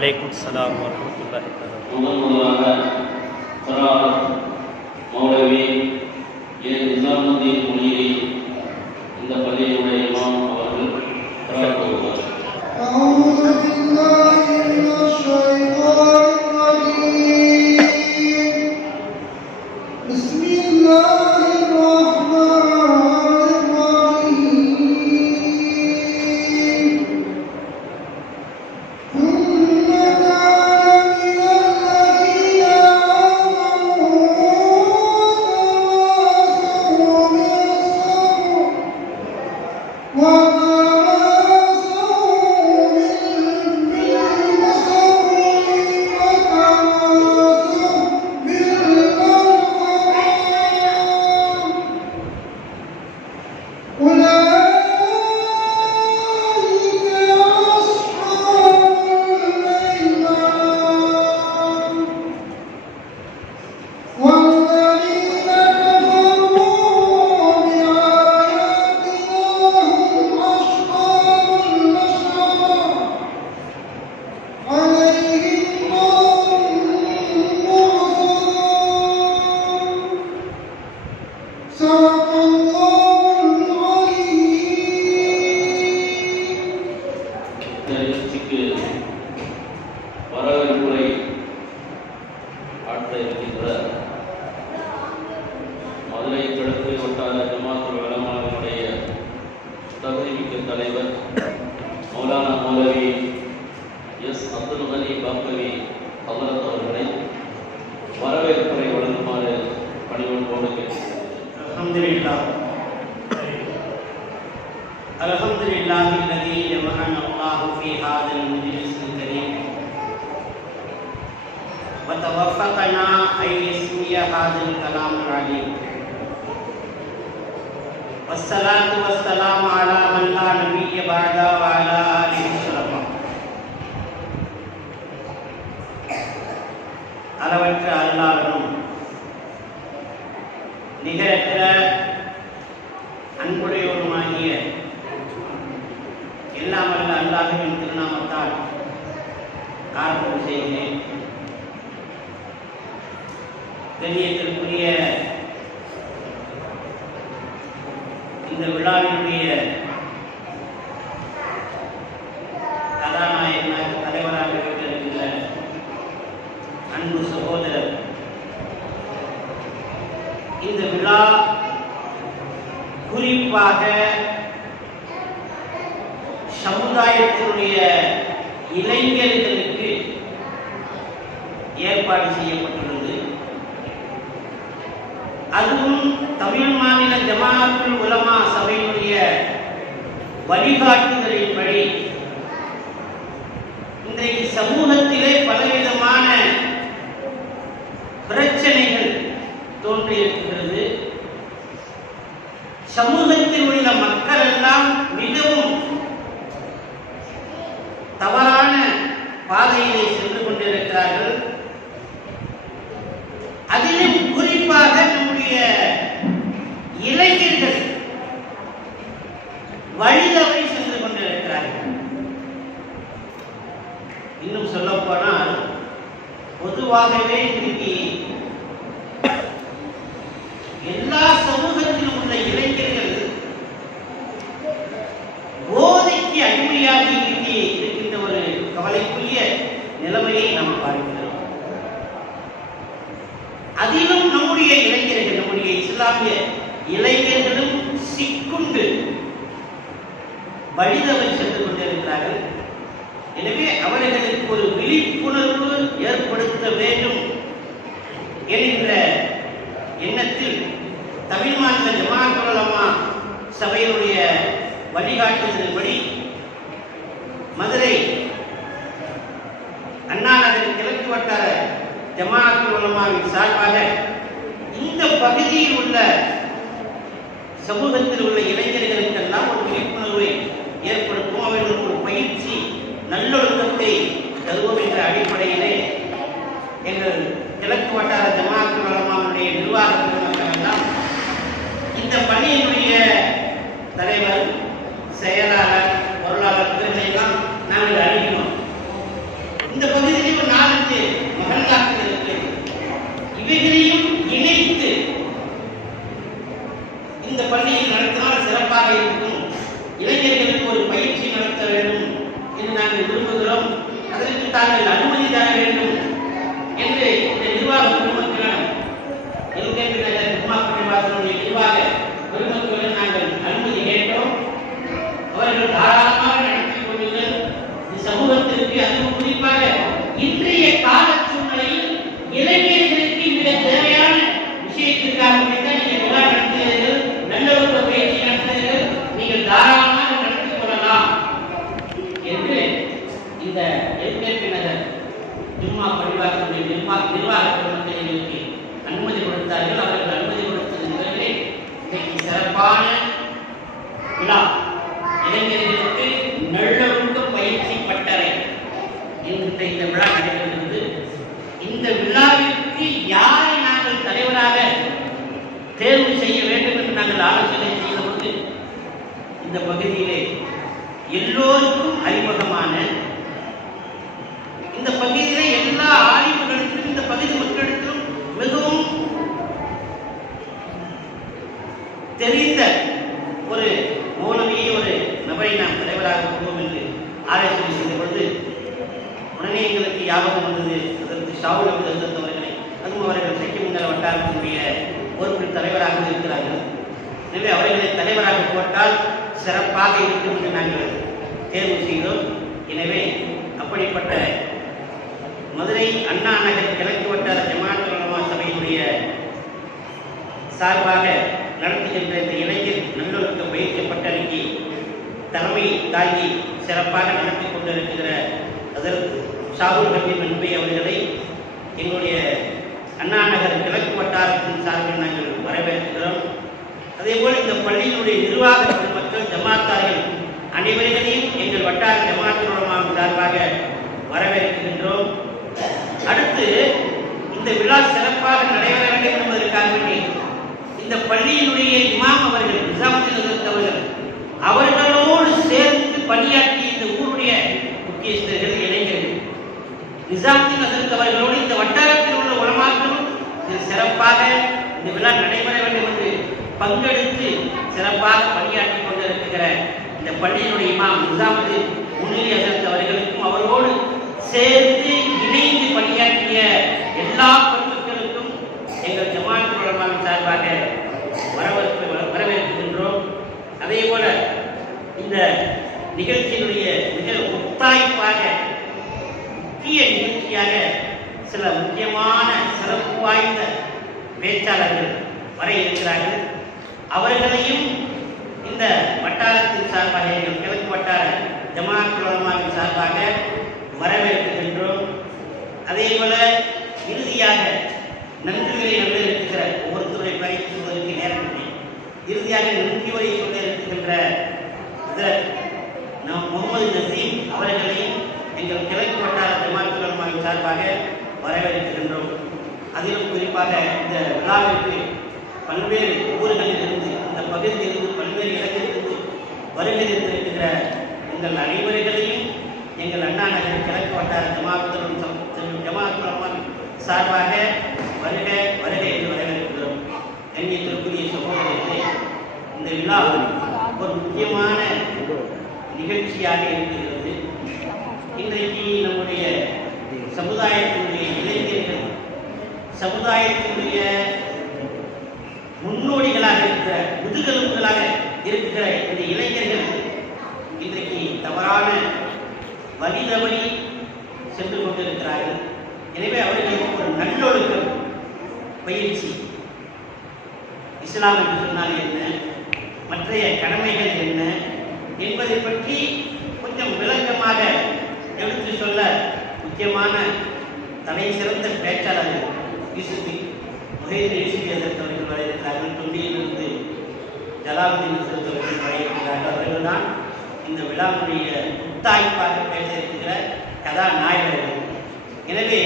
வலைக்கும் ஸலாம் வரஹ்மத்துல்லாஹி தஆலா. முதலாக மௌலவி நிசாமுதீன் முனீரி இந்த பள்ளியினுடைய இமாம் அவர்கள் கொள்வார். வரவேற்புரை ஆற்ற இருக்கின்ற மதுரை கிழக்கு வட்டார ஜமாத்துல் உலமாவினுடைய தகுதிமிக்க தலைவர் மௌலானா மௌலவி எஸ் அப்துல் கனி பாக்கவி ஹதரத் அவர்களை வரவேற்புரை வழங்குமாறு பணிவன்போடு கேட்கிறேன். அல்ஹம்துலில்லாஹ் அல்ஹம்துலில்லாஹி அல்லதி ஜமஅனா அல்லாஹு ஃபீ ஹாதல் மஜ்லிஸில் கரீம் வ தவஃபகனா ஐ யஸ்மிய ஹாதல் கலாமுல் அலீம் வஸ்ஸலாத்து வஸ்ஸலாமு அலா மன் லா நபிய்ய பஅதா வ அலா ஆலிஹி ஸல்லல்லாஹு அளவற்ற அருளாளனும் நிகரற்ற அன்புடையோருமாகிய எல்லாம் வல்ல அல்லாஹ்வின் திருநாமத்தால் ஆரம்பம் செய்கிறேன். கண்ணியத்திற்குரிய இந்த விழாவினுடைய கதாநாயகனாக தலைவராக இருக்கின்ற அன்பு சகோதரர், இந்த விழா குறிப்பாக சமுதாயத்தினுடைய இளைஞர்களுக்கு ஏற்பாடு செய்யப்பட்டுள்ளது. அதுவும் தமிழ் மாநில ஜமாஅத்துல் உலமா சபையினுடைய வழிகாட்டுதலின்படி இன்றைக்கு சமூகத்திலே பலவிதமான பிரச்சனைகள் தோன்றியிருக்கிறது. சமூகத்தில் உள்ள மக்கள் எல்லாம் மிகவும் தவறான பாதையிலே சென்று கொண்டிருக்கிறார்கள். அதிலும் குறிப்பாக நம்முடைய இளைஞர்கள் வழிதவறி சென்று கொண்டிருக்கிறார்கள். இன்னும் சொல்ல போனால் பொதுவாகவே இன்றைக்கு எல்லா சமூகத்திலும் உள்ள இளைஞர்கள் போதைக்கு அடிமையாகி இருக்கின்ற ஒரு கவலைக்குரிய நிலைமையை நாம் பார்க்கிறோம். அதிலும் நம்முடைய இளைஞர்கள், நம்முடைய இஸ்லாமிய இளைஞர்களும் சிக்குண்டு வழிதவறி சென்று கொண்டிருக்கிறார்கள். எனவே அவர்களுக்கு ஒரு விழிப்புணர்வு ஏற்படுத்த வேண்டும் என்கின்ற எண்ணத்தில் தமிழ் மாநில ஜமாஅத்துல் உலமா சபையினுடைய வழிகாட்டுதலின்படி மதுரை அண்ணா நகர் கிழக்கு வட்டார ஜமாஅத்துல் உலமாவின் சார்பாக இந்த பகுதியில் உள்ள சமூகத்தில் உள்ள இளைஞர்களுக்கெல்லாம் ஒரு விழிப்புணர்வை ஏற்படுத்தும், அவர்களுக்கு ஒரு பயிற்சி நல்லொழுக்கத்தை தருவோம் என்ற அடிப்படையிலே எங்கள் கிழக்கு வட்டார ஜமாஅத்துல் உலமாவுடைய நிர்வாகத்தினர் எல்லாம் இந்த பணியினுடைய தலைவர், செயலாளர், பொருளாளர் எல்லாம் நாங்கள் அறிவிக்கிறோம். இந்த இவைகளையும் இணைத்து இந்த பள்ளியில் நடத்தினால் சிறப்பாக இருக்கும், இளைஞர்களுக்கு ஒரு பயிற்சி நடத்த வேண்டும் என்று நாங்கள் விரும்புகிறோம், அதற்கு தாங்கள் அனுமதி தர வேண்டும் என்று இந்த நிர்வாக பெருமக்களிடம் நிர்வாக பெருமக்களிடம் நாங்கள் அனுமதி கேட்டோம். அவர்கள் தாராளமாக நடத்தி கொள்ளுங்கள். சமூகத்திற்கு அதுவும் குறிப்பாக இன்றைய கால சூழ்நிலையில் இளைஞர்களுக்கு மிக தேவையான விஷயத்திற்காக நீங்கள் விழா நடத்துகிறீர்கள், நல்லொழுக்க பயிற்சி நடத்துகிறீர்கள், நீங்கள் தாராளமாக நடத்திக் கொள்ளலாம் என்று இந்த நகர் ஜும்மா பள்ளிவாசலுடைய நிர்வாக பெருமக்களுக்கு அனுமதி கொடுத்தார்கள். அவர்கள் அனுமதி கொடுத்தது முதலே இன்றைக்கு சிறப்பான விழா, இளைஞர்களுக்கு நல்லொழுக்க பயிற்சி பட்டறை என்கின்ற இந்த விழா நடைபெறுகிறது. இந்த விழாவிற்கு யாரை நாங்கள் தலைவராக தேர்வு செய்ய வேண்டும் என்று நாங்கள் ஆலோசனை செய்தபோது இந்த பகுதியிலே எல்லோருக்கும் அறிமுகமான, இந்த பகுதியிலே எல்லா ஆய்வுகளுக்கும் இந்த பகுதி மக்களுக்கும் மிகவும் தெரிந்த ஒரு மௌலவியை ஒரு நபரை நாம் தலைவராக கொள்வோம் என்று ஆலோசனை செய்த பொழுது உடனே எங்களுக்கு ஞாபகம் வந்தது அதற்கு ஷாவுல் அப்துல் அவர்களை. அதுவும் அவர்கள் சைக்கிமுங்கல வட்டாரத்தினுடைய பொறுப்பில் தலைவராக இருக்கிறார்கள். எனவே அவர்களை தலைவராக போட்டால் சிறப்பாக இருக்கும் என்று நாங்கள் தேர்வு செய்தோம். எனவே அப்படிப்பட்ட மதுரை அண்ணா நகர் கிழக்கு வட்டார ஜமாஅத்துல் உலமா சபையினுடைய சார்பாக நடத்துகின்ற இந்த இளைஞர் நல்லொழுக்க பயிற்சி பட்டறைக்கு தலைமை தாங்கி சிறப்பாக நடத்தி கொண்டிருக்கிற அதற்கு ஷாவுல் ஹபீப் அன்பை அவர்களை எங்களுடைய அண்ணா நகர் கிழக்கு வட்டாரத்தின் சார்பில் நாங்கள் வரவேற்கிறோம். அதேபோல் இந்த பள்ளியினுடைய நிர்வாக மக்கள் ஜமாத்தார்கள் அனைவர்களையும் எங்கள் வட்டார ஜமாஅத்துல் உலமா சார்பாக வரவேற்கின்றோம். அடுத்து இந்த விழா சிறப்பாக நடைபெற வேண்டும் என்பதற்காக வேண்டி இந்த பள்ளியினுடைய இமாம் அவர்கள் நிசாமுதீன் அவர்கள் அவர்களோடு சேர்ந்து பணியாற்றிய இந்த ஊருடைய முக்கியஸ்தர்கள் இளைஞர்கள் நிசாமுதீன் அவர்களோடு இந்த வட்டாரத்தில் உள்ள உலமாக்களும் சிறப்பாக இந்த விழா நடைபெற வேண்டும் என்று பங்கெடுத்து சிறப்பாக பணியாற்றி கொண்டிருக்கிற இந்த பள்ளியினுடைய இமாம் நிசாமுதீன் முன்னிலை அவர்களுக்கும் அவரோடு சேர்ந்து இணைந்து பணியாற்றிய எல்லா பொதுமக்களுக்கும் எங்கள் ஜமாஅத்துல் உலமாவின் சார்பாக வரவேற்கின்றோம். அதே போல இந்த நிகழ்ச்சியினுடைய மிக முத்தாய்ப்பாக முக்கிய நிகழ்ச்சியாக சில முக்கியமான சிறப்பு வாய்ந்த பேச்சாளர்கள் வர இருக்கிறார்கள். அவர்களையும் இந்த வட்டாரத்தின் சார்பாக எங்கள் கிழக்கு வட்டார ஜமாஅத்துல் உலமாவின் சார்பாக வரவேற்கின்றோம். அதே போல இறுதியாக நன்றிகளை சொல்ல இருக்கிற ஒவ்வொருத்தருடைய பயிற்சி சொல்வதற்கு நேரம் இல்லை. இறுதியாக நன்றி வரை சொல்ல இருக்கின்ற முகமது நசீம் அவர்களையும் எங்கள் கிழக்கு வட்டார ஜமாஅத்துல் உலமாவின் சார்பாக வரவேற்கின்றோம். அதிலும் குறிப்பாக இந்த விழாவிற்கு பல்வேறு ஊர்களில் இருந்து இந்த பகுதியிலிருந்து பல்வேறு இடங்களிலிருந்து வருகை இருந்திருக்கின்ற எங்கள் அனைவர்களையும் எங்கள் அண்ணா நகர் கிழக்கு வட்டார ஜமாஅத்துல் உலமாவின் சார்பாக வருக வருக என்று வரவேற்கிறோம். கண்ணியத்திற்குரிய சகோதரர்களே, இந்த விழா ஒரு முக்கியமான நிகழ்ச்சியாக இருக்கிறது. இன்றைக்கு நம்முடைய சமுதாயத்தினுடைய இளைஞர்கள், சமுதாயத்தினுடைய முன்னோடிகளாக இருக்கிற முதுகெலும்புகளாக இருக்கிற இந்த இளைஞர்கள் இன்றைக்கு தவறான வழி தவறி சென்று கொண்டிருக்கிறார்கள். எனவே அவர்களுக்கு ஒரு நல்லொழுக்கம் பயிற்சி, இஸ்லாம் என்று சொன்னால் என்ன, மற்றைய கடமைகள் என்ன என்பதை பற்றி கொஞ்சம் விளக்கமாக எடுத்து சொல்ல முக்கியமான தலை சிறந்த பேச்சாளர்கள் யூசுஃபி அவர்கள் வர இருக்கிறார்கள். தொண்டியிலிருந்து ஜலாலுதீன் அவர்கள் வர இருக்கிறார்கள். அவர்கள்தான் இந்த விழாவுடைய முத்தாய்ப்பாக பேச இருக்கிற கதாநாயகர்கள். எனவே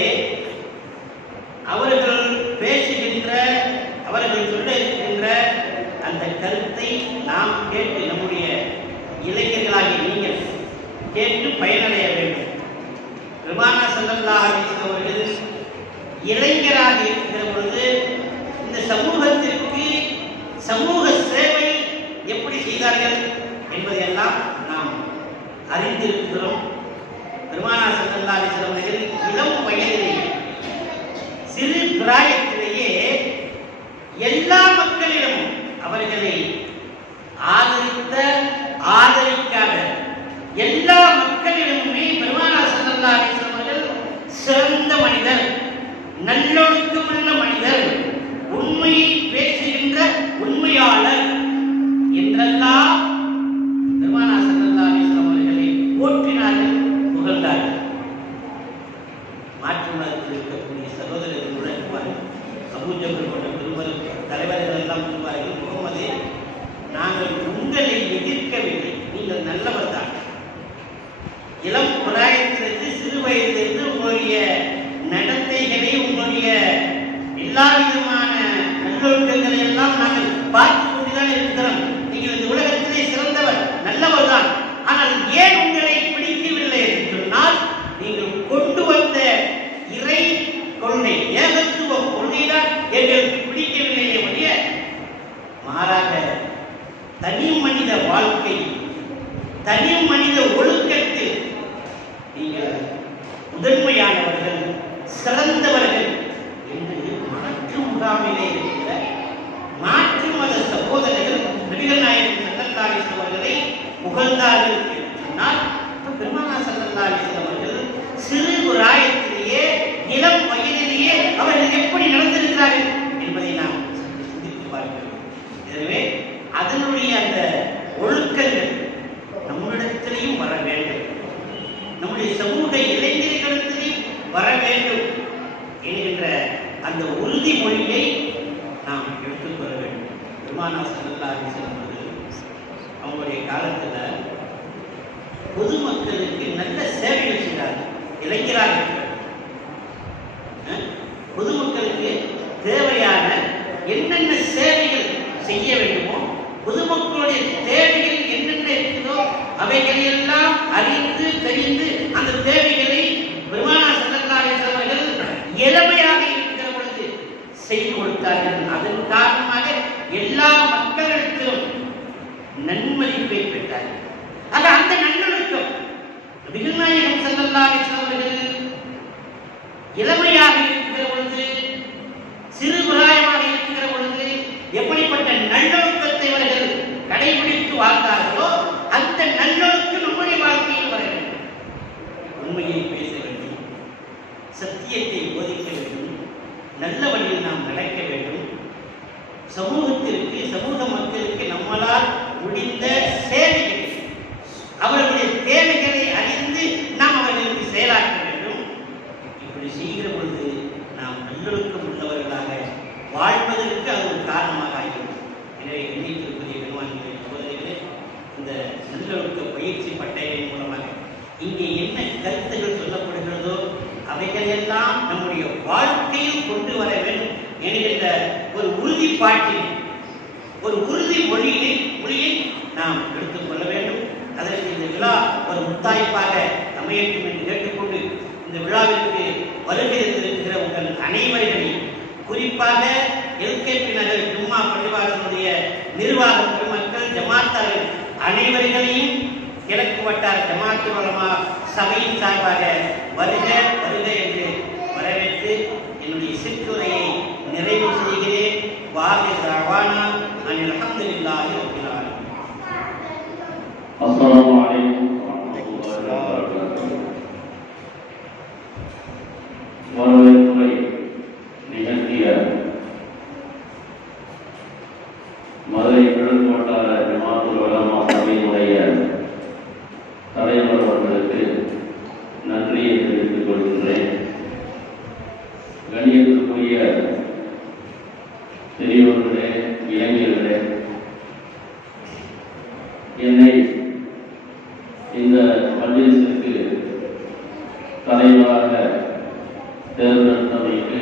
அவர்கள் பேசுகின்ற, அவர்கள் சொல்ல இருக்கின்ற அந்த கருத்தை நாம் கேட்டு நம்முடைய இளைஞர்களாகிய நீங்கள் கேட்டு பயனடைய வேண்டும். பெருமானார் ஸல்லல்லாஹு அலைஹி வஸல்லம் அவர்கள் இளைஞராக இருக்கிற இருக்கிற பொழுது இந்த சமூகத்திற்கு சமூக சேவை எப்படி செய்தார்கள் என்பதையெல்லாம் நாம் அறிந்திருக்கிறோம். பெருமானார் ஸல்லல்லாஹு அலைஹி வஸல்லம் அவர்கள் இளம் வயதிலேயே சிறு பிராயத்திலேயே எல்லா மக்களிடமும் அவர்களை ஆதரித்த ஆதரிக்காத எல்லா மக்களிடமுமே பெருமானார் ஸல்லல்லாஹு அலைஹி வஸல்லம் அவர்கள் சிறந்த மனிதர், நல்லொழுக்கமுள்ள மனிதர், உண்மையை பேசுகின்ற உண்மையாளர் என்றெல்லாம் பெருமானார் ஸல்லல்லாஹு அலைஹி வஸல்லம் அவர்களை போற்றினார்கள், புகழ்ந்தார்கள். மாற்று மதத்தில் இருக்கக்கூடிய சகோதரர்கள் கூட இருப்பார்கள். அபூஜஹல் போன்ற பெருமர் தலைவர்கள் எல்லாம் சொல்வார்கள், முகமது, நாங்கள் உங்களை எதிர்க்கவில்லை, நீங்கள் நல்லவர் தான். இளம் பிராயத்திலிருந்து சிறு வயதிலிருந்து உங்களுடைய நடத்தைகளை உங்களுடைய எல்லா விதமான நல்லொழுக்கங்களை எல்லாம் நாங்கள் பார்த்து கொண்டுதான் இருக்கிறோம். நீங்கள் இந்த உலகத்திலே சிறந்தவர், நல்லவர் தான். ஆனால் ஏன் உங்களை பிடிக்கவில்லை என்று சொன்னால் நீங்கள் கொண்டு வந்த இறை கொள்கை, ஏகத்துவ கொள்கைதான் எங்களுக்கு பிடிக்கவில்லையே ஒழிய மாறாக தனி மனித வாழ்க்கை, தனி மனித ஒழுக்கத்தில் நீங்கள் முதன்மையானவர்கள், சிறந்தவர்கள் என்று மாற்று முகாமிலே இருக்கிற மாற்று மத சகோதரர்கள் நபிகள் நாயகம் ஸல்லல்லாஹு அலைஹி வஸல்லம் அவர்களை புகழ்ந்தார்கள் என்று சொன்னால், பெருமானார் ஸல்லல்லாஹு அலைஹி வஸல்லம் அவர்கள் சிறு பிராயத்திலேயே இளம் வயதிலேயே அவர்கள் எப்படி நடந்திருக்கிறார்கள் என்பதை நாம் சிந்தித்து பார்க்கிறோம். எனவே அதனுடைய அந்த ஒழுக்கங்கள் நம்மிடத்திலையும் வர வேண்டும், நம்முடைய சமூக இளைஞர்களிடத்திலையும் வர வேண்டும் என்கின்ற அந்த உறுதிமொழியை நாம் எடுத்துக்கொள்ள வேண்டும். பெருமானார் ஸல்லல்லாஹு அலைஹி வஸல்லம் அவர்கள் அவங்களுடைய காலத்தில் பொதுமக்களுக்கு நல்ல சேவைகள் செய்தார்கள். இளைஞராக பொதுமக்களுக்கு தேவையான என்னென்ன சேவைகள் செய்ய வேண்டுமோ, பொதுமக்களுடைய தேவைகள் என்னென்ன இருக்குதோ அவைகளை எல்லாம் அறிந்து தெரிந்து அந்த தேவைகளை பெருமானார் ஸல்லல்லாஹு அலைஹி வஸல்லம் அவர்கள் இளமையாக இருக்கிற பொழுது செய்து கொடுத்தார்கள். அதன் காரணமாக எல்லா மக்களிடத்திலும் நன்மதிப்பை பெற்றார்கள். ஆக அந்த நல்லொழுக்கம் நபிகள் நாயகம் ஸல்லல்லாஹு அலைஹி வஸல்லம் அவர்கள் இளமையாக இருக்கிற பொழுது, சிறு பிராயமாக இருக்கிற பொழுது எப்படிப்பட்ட நல்லொழுக்கத்தை அவர்கள் கடைபிடித்து வாழ்ந்தார்களோ அந்த நல்லொழுக்கம் நம்முடைய வாழ்க்கையில் வர வேண்டும். உண்மையை பேச வேண்டும், சத்தியத்தை போதிக்க வேண்டும், நல்ல வழியில் நாம் நடக்க வேண்டும். சமூகத்திற்கு, சமூக மக்களுக்கு நம்மளால் முடிந்த சேவைகள், அவர்களுடைய தேவைகளை அறிந்து நாம் அவர்களுக்கு செயலாற்ற வேண்டும். இப்படி செய்கிற பொழுது நாம் நல்லொழுக்கம் உள்ளவர்களாக வாழ்வதற்கு அது ஒரு காரணமாக ஆகிறது. எனவே எண்ணிக்கைக்குரிய பெருமான்களை சகோதரிகளே, இந்த நல்லொழுக்க பயிற்சி பட்டறையின் மூலமாக இங்கே என்ன கருத்துகள் சொல்லப்படுகிறதோ அவைகளெல்லாம் நம்முடைய வாழ்க்கையில் கொண்டு வர வேண்டும் என்கின்ற ஒரு உறுதிப்பாட்டில், ஒரு உறுதி மொழியை நாம் எடுத்துக்கொள்ள வேண்டும். அதற்கு இந்த விழா ஒரு முத்தாய்ப்பாக அமையட்டும் என்று கேட்டுக்கொண்டு, இந்த விழாவிற்கு வருகை இருந்திருக்கிற உங்கள் அனைவர்களையும், குறிப்பாக எல்கேபி நகர் ஜும்மா பள்ளிவாசலுடைய நிர்வாக பெருமக்கள், ஜமாத்தார்கள் அனைவர்களையும் கிழக்கு வட்டார ஜமாத்துல் உலமா சபையின் சார்பாக வருக வருக என்று வரவேற்று என்னுடைய சிற்றுரையை நிறைவு செய்கிறேன். வாஹிர் தஅவானா அனில் ஹம்துலில்லாஹி ரப்பில் ஆலமீன். அஸ்ஸலாமு அலைக்கும் வரஹ்மத்துல்லாஹி வபரகாத்துஹு. வரவேற்புரை நிகழ்த்திய மதுரை கிழக்கு வட்டார ஜமாத்துல் உலமா சபையினுடைய தலைவர் அவர்களுக்கு நன்றியை தெரிவித்துக் கொள்கின்றேன். கண்ணியத்திற்குரிய பெரியவர்களே, இளைஞர்களே, என்னை இந்த மஜ்லிஸிற்கு தலைவராக தேர்ந்தெடுத்தமைக்கு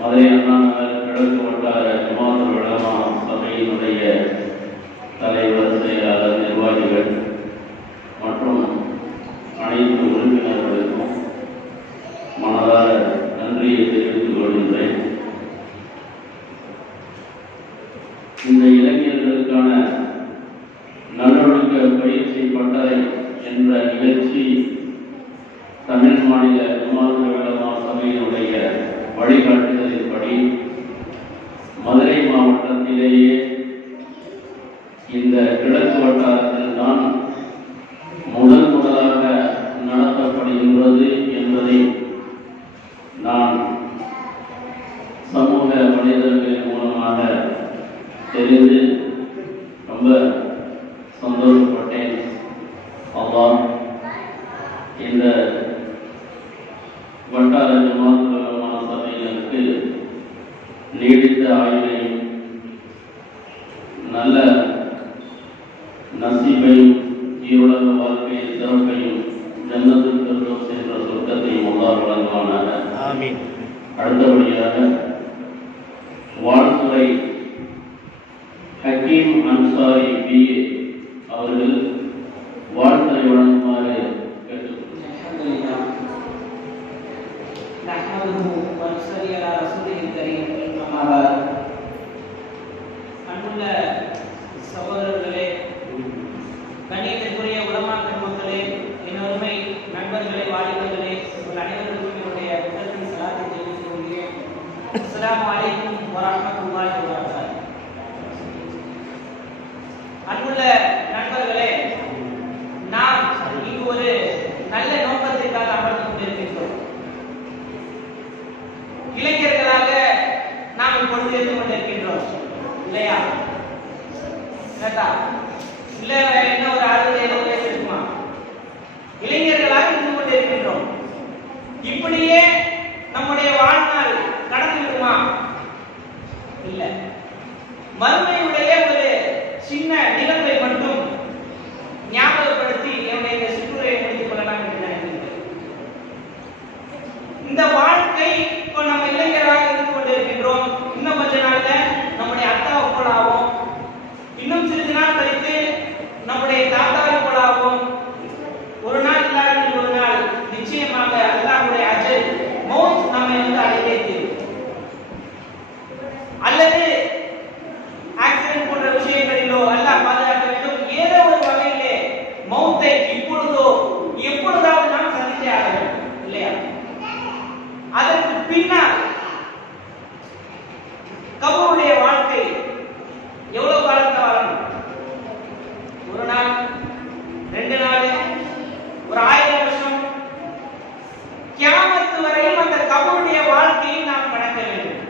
மதுரை அண்ணா நகர் கிழக்கு வட்டார ஜமாத்துல் உலமா சபையினுடைய தலைவர், செயலாளர், நிர்வாகிகள் மற்றும் அனைத்து உறுப்பினர்களுக்கும் மனதார நன்றியை தெரிவித்துக் இந்த இளைஞர்களுக்கான நல்லொழுக்க பயிற்சி பட்டறை என்ற நிகழ்ச்சி தமிழ் மாநில ஜமாத் உலமா சபையினுடைய வழிகாட்டுதலின்படி மதுரை மாவட்டத்திலேயே இந்த கிழக்கு வட்டாரத்தில் தான் முதலாக நடத்தப்படுகின்றது என்பதை நான் சமூக வலைதளங்களின் மூலமாக தெரிந்து ரொம்ப சந்தோஷப்பட்டேன். அல்லாஹ் இந்த வட்டார ஜமாத் உலமா சபையினருக்கு நீடித்த ஆயுளையும் நல்ல நசீபையும் ஈருலக வாழ்க்கையின் சிறப்பையும் ஜன்னத்துல் ஃபிர்தௌஸ் என்ற சொர்க்கத்தையும் அல்லாஹ் வழங்குவானாக. ஆமீன். அடுத்தபடியாக வாழ்த்துறை ஹக்கீம் அன்சாரி BA அவர்கள் வாழ்த்துறை வழங்குமாறு அன்புள்ள சகோதரர்களே, கண்ணியத்திற்குரிய உலமா பெருமக்களே, இன்னொருமை நண்பர்களே, வாலிபர்களே, உங்கள் அனைவருக்கும் என்னுடைய முதல் சலாத்தை தெரிவித்துக் கொள்கிறேன். அஸ்ஸலாமு அலைக்கும் வரஹ்மத்துல்லாஹி வபரகாத்துஹு. அன்புள்ள நண்பர்களே, நாம் இங்கு ஒரு நல்ல நோக்கத்திற்காக அமர்ந்து கொண்டிருக்கின்றோம். இளைஞர்களாக நாம் இப்பொழுது இருந்து கொண்டிருக்கின்றோம் இல்லையா? இல்ல வேற என்ன ஒரு 60-70 வயசு இருக்குமா? இளைஞர்களாக இருந்து கொண்டிருக்கின்றோம். இப்படியே நம்முடைய வாழ்நாள் கடந்து விடுமா? இல்ல. மறுமையுடைய ஒரு சின்ன நிகழ்வை மட்டும் ஞாபகப்படுத்தி என்னுடைய இந்த சிற்றுரையை முடித்துக் கொள்ளலாம் என்று நினைக்கிறேன். இந்த வாழ்க்கை இப்போ நம்ம இளைஞராக இருந்து கொண்டிருக்கின்றோம். இன்னும் கொஞ்ச நாள்ல நம்முடைய அத்தாவை போல ஆகும். இன்னும் சிறிது நாள் கழித்து நம்முடைய தாத்தாவை போல ஆகும். ஒரு நாள் இல்லாத ஒரு நாள் நிச்சயமாக அல்லாஹ்வுடைய அஜல் மௌத் நம்மை அடைந்தே தீரும். அல்லது ஆக்சிடென்ட் போன்ற விஷயங்களிலோ அல்லாஹ் பாதுகாக்க வேண்டும். ஏதோ ஒரு வகையிலே மௌத்தை இப்பொழுதோ எப்பொழுதாவது நாம் சந்தித்தே ஆக வேண்டும் இல்லையா? அதற்கு பின்னால் கபருடைய வாழ்க்கை எவ்வளவு காலத்தை வாழணும்? ஒரு நாள், 2 நாள், ஒரு 1000 வருஷம், கியாமத் வரையும் அந்த கபருடைய வாழ்க்கையை நாம் கடக்க வேண்டும்.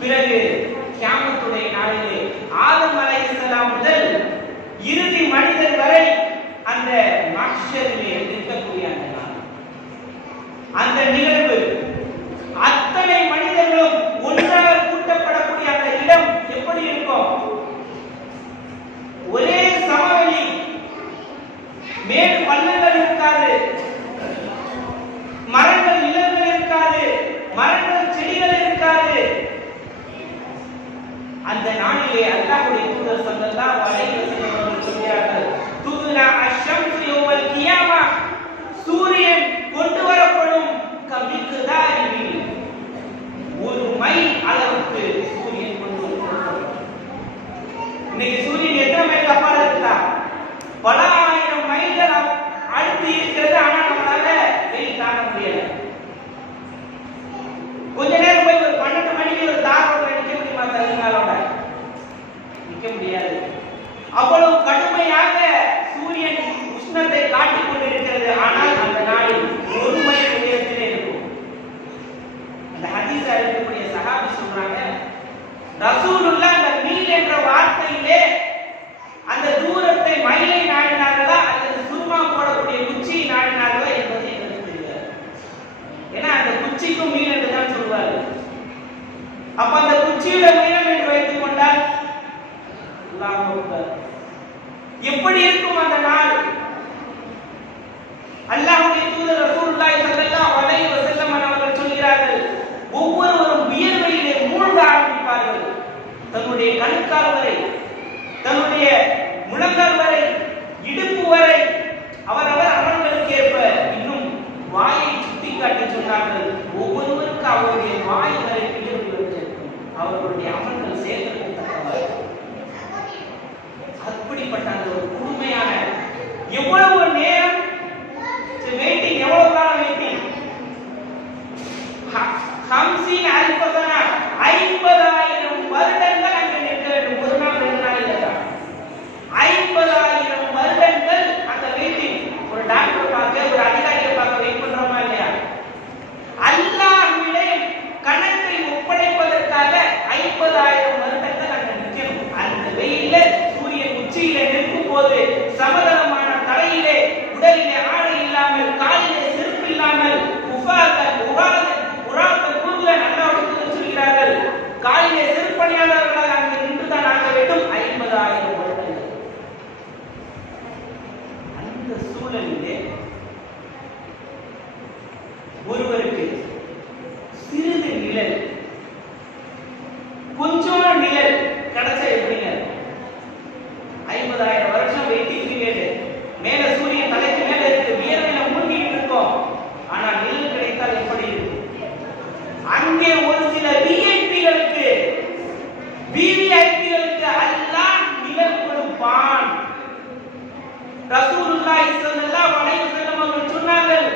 பிறகு கியாமத்துடைய நாளிலே ஆதம் அலைஹிஸ்ஸலாம் முதல் இறுதி மனிதன் வரை அந்த மஹ்ஷரிலே இருக்கக்கூடிய அந்த நாள், அந்த நிகழ்வு, அத்தனை மனிதர்களும் ஒன்றாக கூட்டப்படக்கூடிய அந்த இடம் எப்படி இருக்கும்? ஒரே சமவெளி, மேடு பள்ளங்கள் இருக்காது, மரங்கள் நிலங்கள் இருக்காது, மரங்கள் செடிகள் இருக்காது. அந்த நாளிலே அல்லாஹ்வுடைய தூதர் ஸல்லல்லாஹு அலைஹி வஸல்லம் அவர்கள் சொல்கிறார்கள், துதுலா அஷம்ஸு யௌமல் கியாமா, சூரியன் கொண்டு வரப்படும் கமிக்தாரில் ஒரு மைல் அளவுக்கு சூரியன் கொண்டு வரப்படும். இன்னைக்கு சூரியன் எத்தனை மைல் அப்பால இருக்கா? பல ஆயிரம் மைல்கள் அடுத்து இருக்கிறது. ஆனா நம்மளால வெயில் தாங்க முடியல. கொஞ்ச நேரம் போய் ஒரு 12 மணிக்கு ஒரு தாரோட நிக்க முடியுமா? தருங்காலோட நிக்க முடியாது. அவ்வளவு கடுமையாக சூரியன் உஷ்ணத்தை காட்டிக் கொண்டிருக்கிறது. ஆனால் அந்த நாளில் ஒரு மைல் உயரத்திலே இருக்கும். அந்த ஹதீஸ் அறிவிக்கக்கூடிய சஹாபி சொல்றாங்க, ரசூலுல்லாஹ் அந்த மீல் என்ற வார்த்தையிலே அந்த தூரத்தை மைலை நாடினார்களா அல்லது சுருமா போடக்கூடிய குச்சி நாடினார்களா என்பதை எங்களுக்கு தெரியாது. ஏன்னா அந்த குச்சிக்கும் மீன் என்று தான் சொல்வாரு. அப்ப அந்த குச்சியில மீனம் என்று வைத்துக் கொண்டால் எப்படி இருக்கும் அந்த நாள்? அல்லாஹ்வுடைய தூதர் ரசூலுல்லாஹி ஸல்லல்லாஹு அலைஹி வஸல்லம் அவர்கள் சொல்கிறார்கள், ஒவ்வொருவரும் வியர்வையிலே மூழ்க ஆரம்பிப்பார்கள். தன்னுடைய கணுக்கால் வரை, தன்னுடைய முழங்கால் வரை, இடுப்பு வரை அவரவர் அமல்களுக்கு ஏற்ப இன்னும் வாயை சுட்டி காட்டி சொன்னார்கள். ஒவ்வொருவருக்கு அவருடைய வாய் வரை வியர்வை இருக்கும். அவர்களுடைய அமல்கள் சேர்க்க சமதளமான தலையிலே உடலிலே ஆடை இல்லாமல் காலிலே செருப்பு இல்லாமல் சொல்கிறார்கள் காலிலே செருப்பணியாளர்களாக அங்கே நின்றுதான் ஆக வேண்டும் 50,000 வருடங்கள். அந்த சூழலிலே ஒருவருக்கு சிறிது நிழல் கொஞ்சம் நிழல் கிடைச்சா எப்படிங்க? 50,000 வருஷம் வெயிட்டிங் பீரியட், மேல சூரியன் தலைக்கு மேல இருக்கு, வியர்வையில மூழ்கிட்டு இருக்கோம். ஆனால் நிழல் கிடைத்தால் எப்படி இருக்கும்? அங்கே ஒரு சில விஐபிகளுக்கு அல்லாஹ் நிழல் கொடுப்பான். ரசூலுல்லாஹி ஸல்லல்லாஹு அலைஹி வஸல்லம் அவர்கள் சொன்னார்கள்,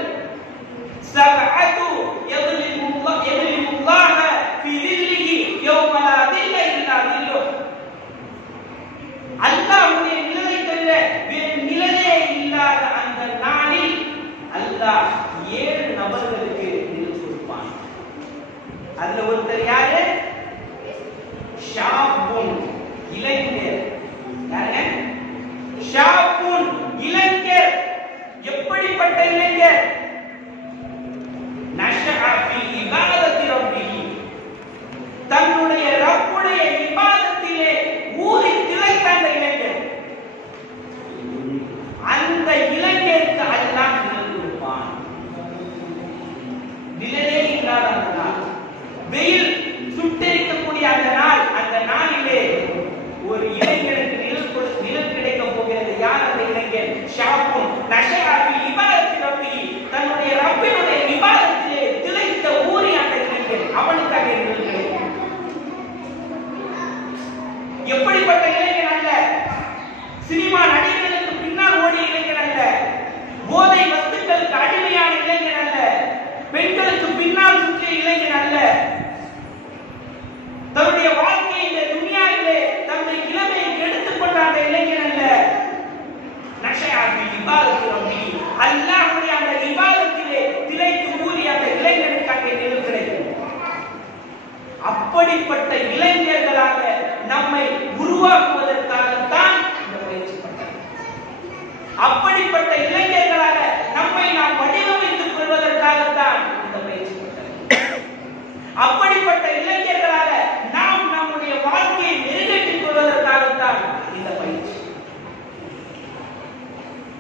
சபஅத்து யதுலில்லாஹ ஃபீ தில்லிஹி யௌம லா தில்ல இல்லா தில்லு. அல்லாஹ்வுடைய நிழலை தவிர வேறு நிழலே இல்லாத அந்த நாளில் அல்லாஹ் 7 நபர்களுக்கு நிழல் கொடுப்பான். அதுல ஒருத்தர் யாரு? ஷாபுன், இளைஞர். யாருங்க? ஷாபுன், இளைஞர். எப்படிப்பட்ட இளைஞர்? நஷஅ ஃபீ இபாதத்தி ரப்பிஹி, தன்னுடைய ரப்புடைய இபாதத்திலே ஊறி திளைத்த அந்த இளைஞர். அந்த இளைஞருக்கு அல்லாஹ் நிழல் கொடுப்பான். நிழலே இல்லாத அந்த நாள், வெயில் சுட்டெரிக்கக்கூடிய அந்த நாள், அந்த நாளிலே ஒரு இளைஞருக்கு நிழல் கிடைக்க போகிறது. யார் அந்த இளைஞர்? ஷாபுன் நஷஅ ஃபீ இபாதத்தி ரப்பிஹி, தன்னுடைய ரப்பினுடைய இபாதத்திலே திளைத்த ஊறி அந்த இளைஞர், அவனுக்காக நிழல் கிடைக்கும். எப்படிப்பட்ட இளைஞர் அல்ல? சினிமா நடிகர்களுக்கு பின்னால் ஓடிய இளைஞர் அல்ல, போதை வஸ்துக்களுக்கு அடிமையான இளைஞர் அல்ல, பெண்களுக்கு பின்னால் சுற்றிய இளைஞர் அல்ல, தன்னுடைய வாழ்க்கையை இந்த துனியாவிலே தன்னுடைய இளமையை எடுத்துக் கொண்ட அந்த இளைஞர் அல்ல. நஷஅ ஃபீ இபாதத்தி ரப்பிஹி, அல்லாஹ்வுடைய அந்த இபாதத்திலே திளைத்து ஊறி அந்த இளைஞனுக்காக நிழல் கிடைக்கும். அப்படிப்பட்ட இளைஞர்களாக நம்மை உருவாக்குவதற்காகத்தான் இந்த பயிற்சி பட்டது. அப்படிப்பட்ட இளைஞர்களாக நம்மை நாம் வடிவமைத்துக் கொள்வதற்காகத்தான் இந்த பயிற்சி பட்டது. அப்படிப்பட்ட இளைஞர்களாக நாம் நம்முடைய வாழ்க்கையை நிறைவேற்றிக் கொள்வதற்காகத்தான் இந்த பயிற்சி.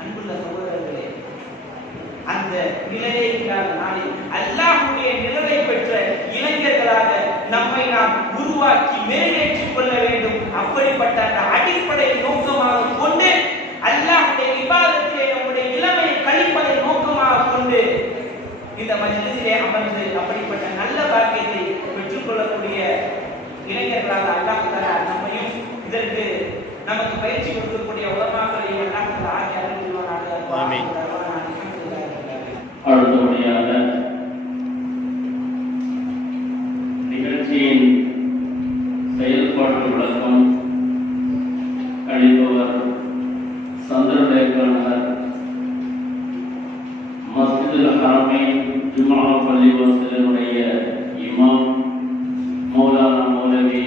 அன்புள்ள சகோதரர்களே, அந்த நிலையை இல்லாத நாளில் அல்லாஹ்வுடைய நிழலை பெற்ற இளைஞர்களாக நம்மை நாம் உருவாக்கி மேலேற்றிக் கொள்ள வேண்டும். அப்படிப்பட்ட அந்த அடிப்படை நோக்கமாக கொண்டு அல்லாஹ்வுடைய இபாதத்திலே நம்முடைய இளமையை கழிப்பதை நோக்கமாக கொண்டு இந்த மஜ்லிஸிலே அமர்ந்து அப்படிப்பட்ட நல்ல பாக்கியத்தை பெற்றுக் கொள்ளக்கூடிய இளைஞர்களாக அல்லாஹ் தஆலா நம்மையும் இதற்கு நமக்கு பயிற்சி கொடுக்கக்கூடிய உலமாக்களையும் அல்லாஹ் தஆலா ஆக்கி அருள் புரிவானாக. ஆமீன். அடுத்தபடியாக நிகழ்ச்சியின் செயல்பாட்டு விளக்கம் அளிப்பவர் சந்திரலேகர் மஸ்ஜிதுல் ஹரமைன் ஜும்ஆ பள்ளிவாசலினுடைய இமாம் மௌலானா மௌலவி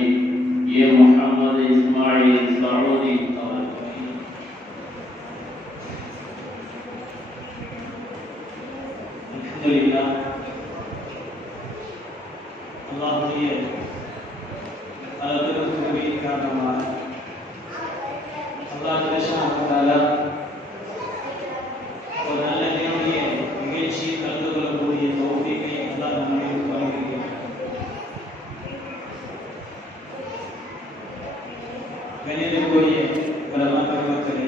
ஏ முஹம்மது இஸ்மாயில் சஊதி அவர்கள். அல்ஹம்துலில்லாஹ், அல்லாஹ்வுடைய அருளின் காரணமாக அல்லாஹ் சுப்ஹானஹு வ தஆலா ஒரு நல்ல தினமுடைய நிகழ்ச்சியை கலந்து கொள்ளக்கூடிய தௌஃபீகை அல்லாஹ் நமக்கு வழங்கியிருக்கிறார். கண்ணியத்திற்குரிய உலமா பெருமக்களே,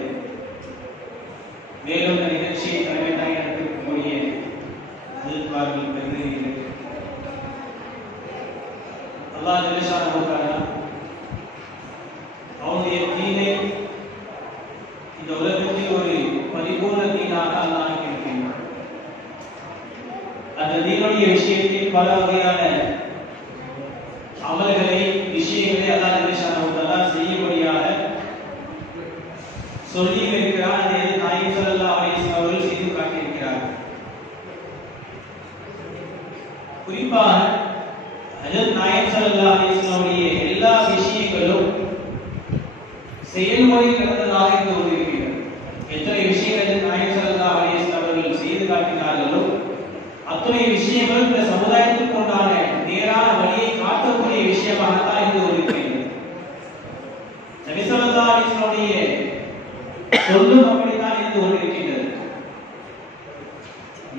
மேலும் இந்த நிகழ்ச்சியை தலைமையாக நடத்தக்கூடிய அதிர்பார்கள் பெருமையிலே அல்லாஹ் ஜல்லஷானஹு வ தஆலா அவனுடைய தீனை இந்த உலகத்தில் ஒரு பரிபூர்ண தீனாக அல்லாஹ் ஆக்கியிருக்கிறார். அந்த தீனுடைய விஷயத்தில் பல வகையான அமல்களை விஷயங்களை அல்லாஹ் ஜல்லஷானஹு வ தஆலா செய்யும்படியாக சொல்லி இருக்கிறார். அதை நாயகம் ஸல்லல்லாஹு அலைஹி வஸல்லம் அவர்கள் செய்து காட்டியிருக்கிறார். குறிப்பாக ஹஜ்ரத் நாயகம் ஸல்லல்லாஹு அலைஹி வஸல்லம் அவருடைய எல்லா விஷயங்களும் செயல்முறை நடந்ததாக இங்கு இருக்கிறது. எத்தனை விஷயங்கள் நாயகம் ஸல்லல்லாஹு அலைஹி வஸல்லம் அவர்கள் செய்து காட்டினார்களோ அத்தனை விஷயங்களும் இந்த சமுதாயத்துக்கு உண்டான நேரான வழியை காட்டக்கூடிய விஷயமாகத்தான் இருந்து கொண்டிருக்கிறது. நபி ஸல்லல்லாஹு அலைஹி வஸல்லுடைய சொல்லும் அப்படித்தான் இருந்து கொண்டிருக்கின்றது.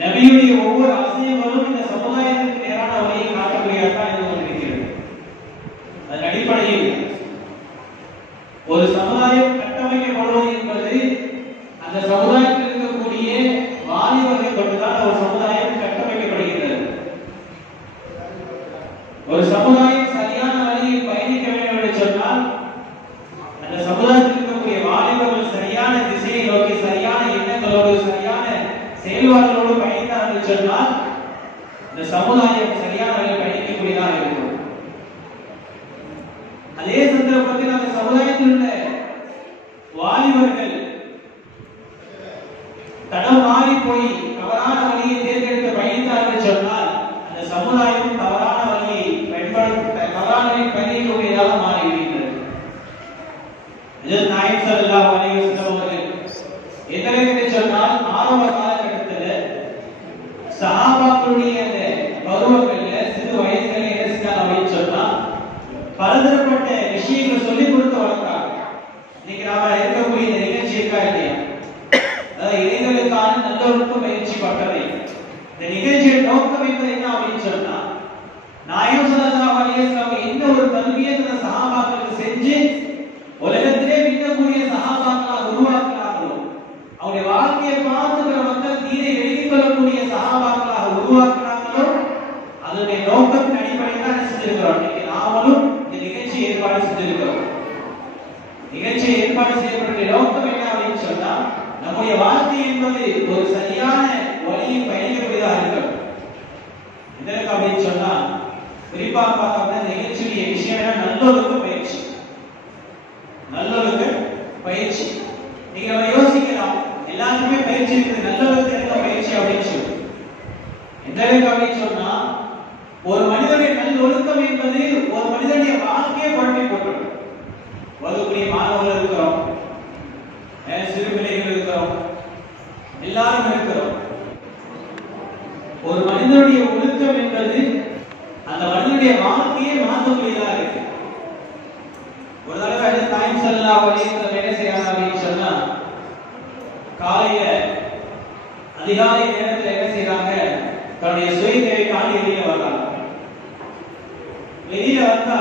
நபியுடைய ஒவ்வொரு அசைவுகளும் இந்த சமுதாயத்திற்கு நேரான வழியை காட்டக்கூடியதான் இருந்து கொண்டிருக்கிறது. அதன் அடிப்படையில் ஒரு சமுதாயம் கட்டமைக்கப்படுவது என்பது அந்த சமுதாயத்தில் இருக்கக்கூடிய வாலிபர்கள் கொண்டுதான் ஒரு சமுதாயம் கட்டமைக்கப்படுகிறது. ஒரு சமுதாயம் சரியான வழியில் பயணிக்க வேண்டும் என்று சொன்னால் அந்த சமுதாயத்தில் இருக்கக்கூடிய வாலிபர்கள் சரியான திசையை நோக்கி சரியான எண்ணங்களோடு சரியான செயல்பாடுகளோடு பயணித்தார் என்று சொன்னால் இந்த சமுதாயம் சரியான வழியில் பயணிக்கக்கூடியதாக இருக்கும். அதே சந்தர்ப்பத்தில் அந்த சமுதாயத்தில் உள்ள வாலிபர்கள் தடம் மாறி போய் தவறான வழியை தேர்ந்தெடுத்து பயணித்தார் என்று சொன்னால் அந்த சமுதாயம் தவறான வழியை தவறான பயணிக்கக்கூடியதாக மாறிவிடுகிறது. நாயகம் ஸல்லல்லாஹு அலைஹி வஸல்லம் அவர்கள் எதற்கு சொன்னால் ஆரம்ப காலகட்டத்தில் சஹாபாக்களுடைய அந்த பருவங்கள்ல சிறு வயசுல என்ன செஞ்சாங்க அப்படின்னு சொன்னா பலதரப்பட்ட விஷயங்களை சொல்லிக் கொடுத்து வளர்த்தாங்க. இன்னைக்கு நாம இருக்கக்கூடிய இந்த நிகழ்ச்சி இருக்கா இல்லையா, அதாவது இளைஞர்களுக்கான நல்லொழுக்க பயிற்சி பட்டறை. இந்த நிகழ்ச்சியின் நோக்கம் என்ன அப்படின்னு சொன்னா நாயகம் ஸல்லல்லாஹு அலைஹி வஸல்லம் எந்த ஒரு தல்பியத்தை சஹாபாக்களுக்கு செஞ்சு உலகத்திலே மிகக்கூடிய சஹாபாக்களாக உருவாக்கினார்களோ அவருடைய வாழ்க்கையை பார்த்துக்கிற மக்கள் தீரை எழுதிக் கொள்ளக்கூடிய சஹாபாக்களாக உருவாக்கினாங்களோ அதனுடைய நோக்கத்தின் அடிப்படையில் தான் செஞ்சிருக்கிறோம். இன்னைக்கு நாமளும் இந்த நிகழ்ச்சி ஏற்பாடு செஞ்சிருக்கிறோம். நிகழ்ச்சி ஏற்பாடு செய்யப்பட்ட நோக்கம் என்ன அப்படின்னு சொன்னா நம்முடைய வாழ்க்கை என்பது ஒரு சரியான வழியில் பயணிக்கக்கூடியதாக இருக்கும். இதற்கு அப்படின்னு சொன்னா குறிப்பாக பார்த்தோம்னா நிகழ்ச்சியுடைய விஷயம் என்ன, நல்லொழுக்க பயிற்சி. நல்லொழுக்க பயிற்சி நீங்க நம்ம யோசிக்கலாம், எல்லாருக்குமே பயிற்சி இருக்குது, நல்லொழுக்க பயிற்சி அப்படின்னு சொல்லி எந்த அளவுக்கு அப்படின்னு சொன்னா ஒரு மனிதனுடைய நல்லொழுக்கம் என்பது ஒரு மனிதனுடைய வாழ்க்கையை குழப்பி போட்டுடும். வகுப்புடைய மாணவர்கள் இருக்கிறோம், சிறு பிள்ளைகள் இருக்கிறோம், எல்லாரும் இருக்கிறோம். ஒரு மனிதனுடைய ஒழுக்கம் என்பது அந்த மனிதனுடைய வாழ்க்கையை மாற்றக்கூடியதாக இருக்கு. ஒரு தடவை நாயகம் ஸல்லல்லாஹு அலைஹி வஸல்லம் என்ன செய்யறாங்க அப்படின்னு சொன்னா காலையில அதிகாலை நேரத்தில் என்ன செய்யறாங்க, தன்னுடைய சுய தேவைக்காண்டி வெளியே வர்றாங்க. வெளியில வந்தா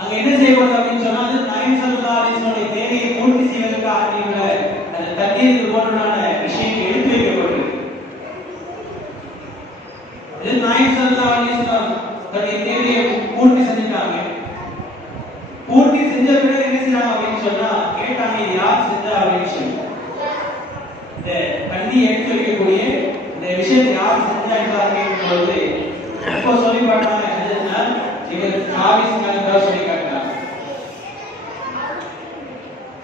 அங்க என்ன செய்யப்படுது அப்படின்னு சொன்னா நாயகம் ஸல்லல்லாஹு அலைஹி வஸல்லம் தேவையை பூர்த்தி செய்வதற்காக அந்த தண்ணீருக்கு போன்றதான விஷயம் எடுத்து வைக்கப்பட்டது. நாயகம் ஸல்லல்லாஹு அலைஹி வஸல்லம் தன்னுடைய தேவையை பூர்த்தி செஞ்சுட்டாங்க. பூர்த்தி செஞ்ச பிறகு என்ன செய்யறாங்க அப்படின்னு சொன்னா கேட்டாங்க, இது யார் செஞ்சா அப்படின்னு சொல்லி. இந்த தண்ணி எடுத்து வைக்கக்கூடிய இந்த விஷயத்தை யார் செஞ்சா கேட்கும்போது இப்போ சொல்லி பார்த்தாங்க, இவர் ஹாரிஸ் நகர் சொல்லி காட்டினார்.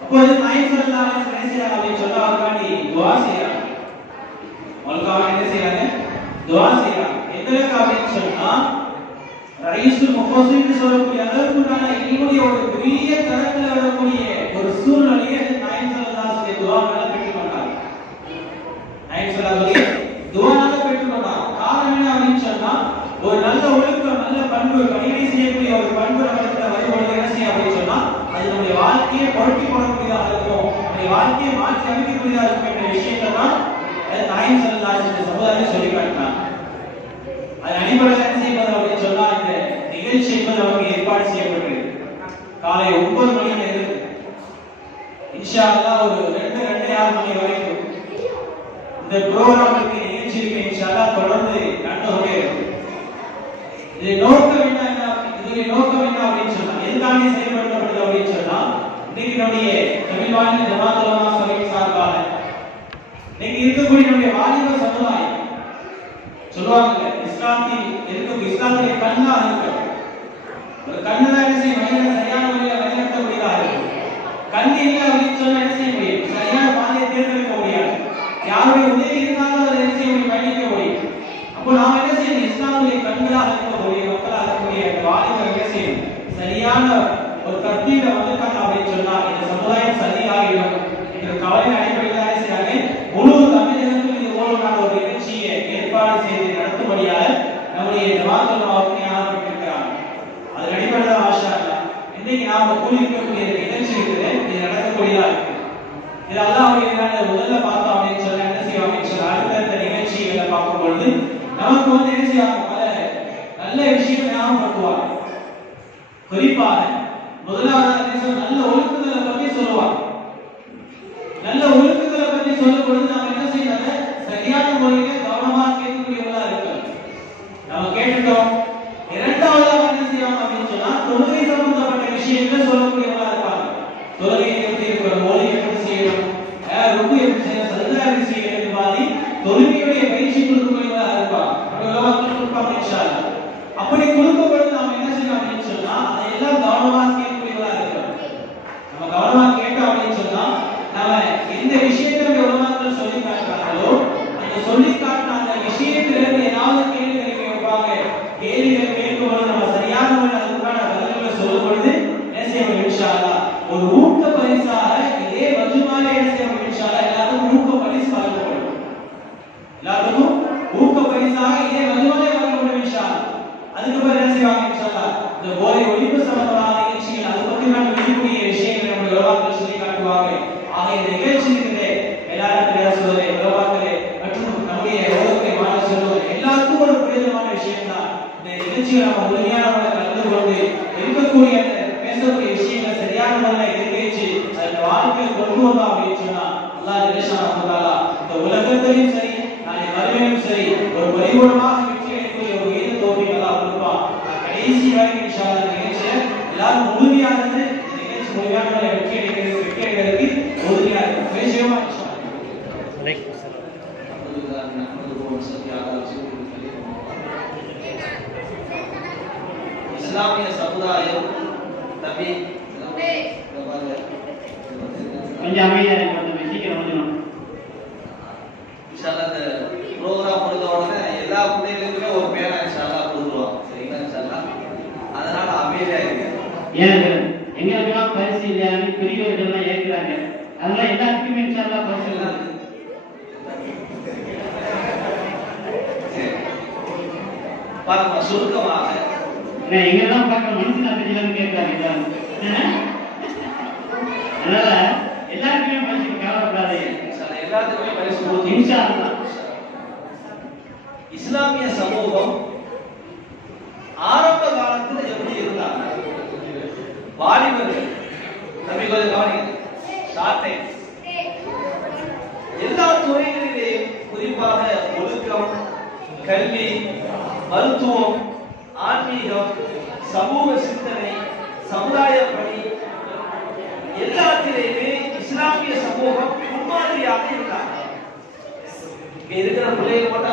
அப்போது நாயகம் ஸல்லல்லாஹு அலைஹி வஸல்லம் என்ன செய்யறாங்க அப்படின்னு சொன்னா அவருக்காண்டி துஆ செய்யறாங்க. அவருக்காக என்ன செய்யறாங்க, துஆ செய்யறாங்க. எதற்கு அப்படின்னு சொன்னா ரைசுல் முஃபஸ்ஸிரின் சொல்லக்கூடிய அளவுக்குண்டான இவனுடைய ஒரு பெரிய தரத்துல வரக்கூடிய ஒரு சூழ்நிலையை நாயகம் ஸல்லல்லாஹு அலைஹி வஸல்லம் துஆவால பெற்றுக்கொண்டாங்க. நாயகம் ஸல்லல்லாஹு அலைஹி வஸல்லம் துஆவால பெற்றுக்கொண்டாங்க. காரணம் என்ன அப்படின்னு சொன்னா ஒரு நல்ல ஒழுக்கம், நல்ல பண்பு, பணியை செய்யக்கூடிய ஒரு பண்பு நம்மகிட்ட வரும்போது என்ன செய்யும் அப்படின்னு சொன்னா அது நம்முடைய வாழ்க்கையை புரட்டி போடக்கூடியதாக இருக்கும், நம்முடைய வாழ்க்கையை மாற்றி அமைக்கக்கூடியதாக இருக்கும் என்ற விஷயத்தை தான் நாயகம் ஸல்லல்லாஹு அலைஹி வஸல்லம் சமுதாயம் சொல்லி காட்டினாங்க. அது அடிப்படையில் என்ன செய்வது அப்படின்னு சொன்னா இந்த நிகழ்ச்சி என்பது நமக்கு ஏற்பாடு செய்யப்பட்டிருக்கு. காலை 9 மணியில இருக்கு இன்ஷா அல்லாஹ் ஒரு 2:30 மணி வரைக்கும் இந்த ப்ரோகிராமுக்கு நிகழ்ச்சிக்கு இன்ஷா அல்லாஹ் தொடர்ந்து நடந்து கொண்டே இருக்கும். இது நோக்கம் என்ன, இதுடைய நோக்கம் என்ன அப்படின்னு சொன்னா எதுக்காண்டி செயல்படுத்தப்படுது அப்படின்னு சொன்னா இன்னைக்கு நம்முடைய தமிழ்நாடு ஜமாத் உலமா சபை சார்பாக இன்னைக்கு இருக்கக்கூடிய நம்முடைய வாலிப சமுதாயம் சொல்லுவாங்க இஸ்லாமுடைய கண்ணா இருக்கு. ஒரு கண்ணுதான் என்ன செய்ய மனிதனை சரியான முறையில் வழிநடத்தக்கூடியதாக இருக்கும். கண் இல்லை அப்படின்னு சொன்னா என்ன செய்ய முடியும், சரியான பாதையை தேர்ந்தெடுக்க முடியாது. யாருடைய உதவி இருந்தாலும் அதை என்ன செய்ய முடியும், பயணிக்க முடியும். அப்போ நாம் என்ன செய்யணும், இஸ்லாமுடைய கண்களாக இருக்கக்கூடிய மக்களாக இருக்கக்கூடிய வாலிபர்கள் என்ன செய்யணும், சரியான ஒரு கருத்தியில வந்துட்டாங்க அப்படின்னு சொன்னா இந்த சமுதாயம் சரியாகிடும். என்ற கவலையின் அடிப்படையில் செய்கிறாங்க. முழு தமிழகத்தில் இது போலமான ஒரு நிகழ்ச்சியை ஏற்பாடு செய்து நடத்தும்படியாக நம்முடைய ஜமாத்துல் உலமாவுக்கு ஞாபகப்படுத்தியிருக்கிறாங்க. அதன் அடிப்படையில் மாஷா அல்லாஹ் இன்னைக்கு நாம கூலிக்கக்கூடிய நிகழ்ச்சி இருக்குது, இது நடக்கக்கூடியதா இருக்கு. இது அல்லாஹ்வுடைய முதல்ல பார்த்தோம் அப்படின்னு சொன்னா என்ன செய்வோம் அப்படின்னு சொன்னா அடுத்த நிகழ்ச்சிகளை பார்க்கும் பொழுது நமக்கு வந்து என்ன செய்வாங்க, பல நல்ல விஷயங்களை ஞாபகப்படுத்துவாங்க. குறிப்பாக முதலாவது நல்ல ஒழுக்கங்களை பற்றி சொல்லுவாங்க. நல்ல ஒழுக்கங்களை பற்றி சொல்லும் பொழுது நாம் என்ன செய்யணும், சரியான முறையில கவனமா கேட்கக்கூடியவங்களா இருக்கணும். நம்ம கேட்டுட்டோம். இரண்டாவதாக என்ன செய்வாங்க அப்படின்னு சொன்னா தொழுகை சம்பந்தப்பட்ட விஷயங்களை சொல்லக்கூடியவங்களா இருப்பாங்க. தொழுகை எப்படி இருக்கணும், ஓலை எப்படி செய்யணும், ருக்கு எப்படி செய்யணும், சஜதா எப்படி செய்யணும் மாதிரி தொழுகையுடைய பயிற்சி கொடுக்கக்கூடியவங்களா இருப்பாங்க. அப்படி கொடுக்கப்படும் நாம என்ன செய்யணும் அப்படின்னு சொன்னா அதையெல்லாம் கவனமா கேட்கக்கூடியவங்களா இருக்கணும். நம்ம கவனமா கேட்டோம் அப்படின்னு சொன்னா நம்ம எந்த விஷயத்துல உலமாக்கள் சொல்லி காட்டுறாங்களோ அந்த சொல்லி காட்டின அந்த விஷயத்திலிருந்து ஏதாவது கேள்விகளை கேட்பாங்க. கேள்விகள் கேட்கும்போது நம்ம சரியான அதுக்கான பதில்களை சொல்லும் பொழுது என்ன செய்யணும் இன்ஷா அல்லாஹ் ஒரு ஊக்க பரிசாக இதே மஜ்மால என்ன செய்யணும் இன்ஷா அல்லாஹ் எல்லாருக்கும் ஊக்க பரிசு வழங்கப்படும். எல்லாருக்கும் ஊக்க பரிசாக இதே மஜ்மால வழங்கப்படும் இன்ஷா அல்லாஹ். அதுக்கு பிறகு என்ன செய்வாங்க இன்ஷா அல்லாஹ் இந்த போதை ஒழிப்பு சம்பந்தமான நிகழ்ச்சிகள் அது பற்றி நான் விதிக்கூடிய விஷயங்களை நம்ம உலமாக்கள் சொல்லி காட்டுவாங்க. ஆக இந்த நிகழ்ச்சி இருக்குது எல்லாரும் சொல்லுவது உலமாக்களே மற்றும் நம்முடைய உலகத்தை மாற சொல்லுவது எல்லாத்துக்கும் ஒரு பிரயோஜனமான விஷயம் தான். இந்த நிகழ்ச்சியை நம்ம முழுமையான கலந்து கொண்டு இருக்கக்கூடிய பேசக்கூடிய விஷயங்களை சரியான முறையில் நிறைவேற்றி அந்த வாழ்க்கையில் கொண்டு வந்தோம் அப்படின்னு சொன்னா அல்லாஹ் ஜெல்லஷானஹு இந்த உலகத்திலையும் சரி நாளை மறுமையிலும் சரி ஒரு பரிபூர்ணமாக வெற்றி அடையக்கூடிய ஒரு ஏது தோல்வி அல்லாஹ் கொடுப்பான். கடைசி வரைக்கும் இன்ஷா அல்லாஹ் நிகழ்ச்சியை எல்லாரும் முழுமையானது நிகழ்ச்சி முழுமையான வெற்றி அடைகிறதுக்கு உறுதியாக இருக்கும். பேசுவோமா இன்ஷா அல்லாஹ். இஸ்லாமிய சமுதாயம் நபி கொஞ்சம் அமைதியா கொஞ்சம் சீக்கிரம் வந்துடும். இன்ஷால்லா இந்த ப்ரோக்ராம் முடிஞ்ச உடனே எல்லா பிள்ளைகளுக்குமே ஒரு பேனா இன்ஷால்லா கொடுத்துருவாங்க. சரிங்களா இன்ஷால்லா? அதனால அமைதியா இருக்கு. ஏன் எங்களுக்கெல்லாம் பரிசு இல்லையான்னு பெரியவர்கள்லாம் ஏற்கிறாங்க. அதனால எல்லாத்துக்குமே இன்ஷால்லா பரிசு இல்லை. பாருங்க சுருக்கமாக எங்கெல்லாம் பார்க்க மனுஷன் தெரிஞ்சு கேட்கிறாங்க. அதனால எல்லாருக்குமே பரிசு கவலைப்படாது. எல்லாத்துக்குமே பரிசு இன்ஷா அல்லாஹ். இஸ்லாமிய சமூகம் ஆரம்ப காலத்தில் எப்படி இருந்தாங்க? வாலிபர்கள் நபி கொஞ்சம் கவனிங்க. ஷார்ட்டை எல்லா துறைகளிலேயும் குறிப்பாக ஒழுக்கம், கல்வி, மருத்துவம், ஆன்மீகம், சமூக சிந்தனை, சமுதாய பணி எல்லாத்திலேயுமே இஸ்லாமிய சமூகம் முன்மாதிரியாக இருந்தாங்க. இங்க இருக்கிற பிள்ளைகள் மட்டும்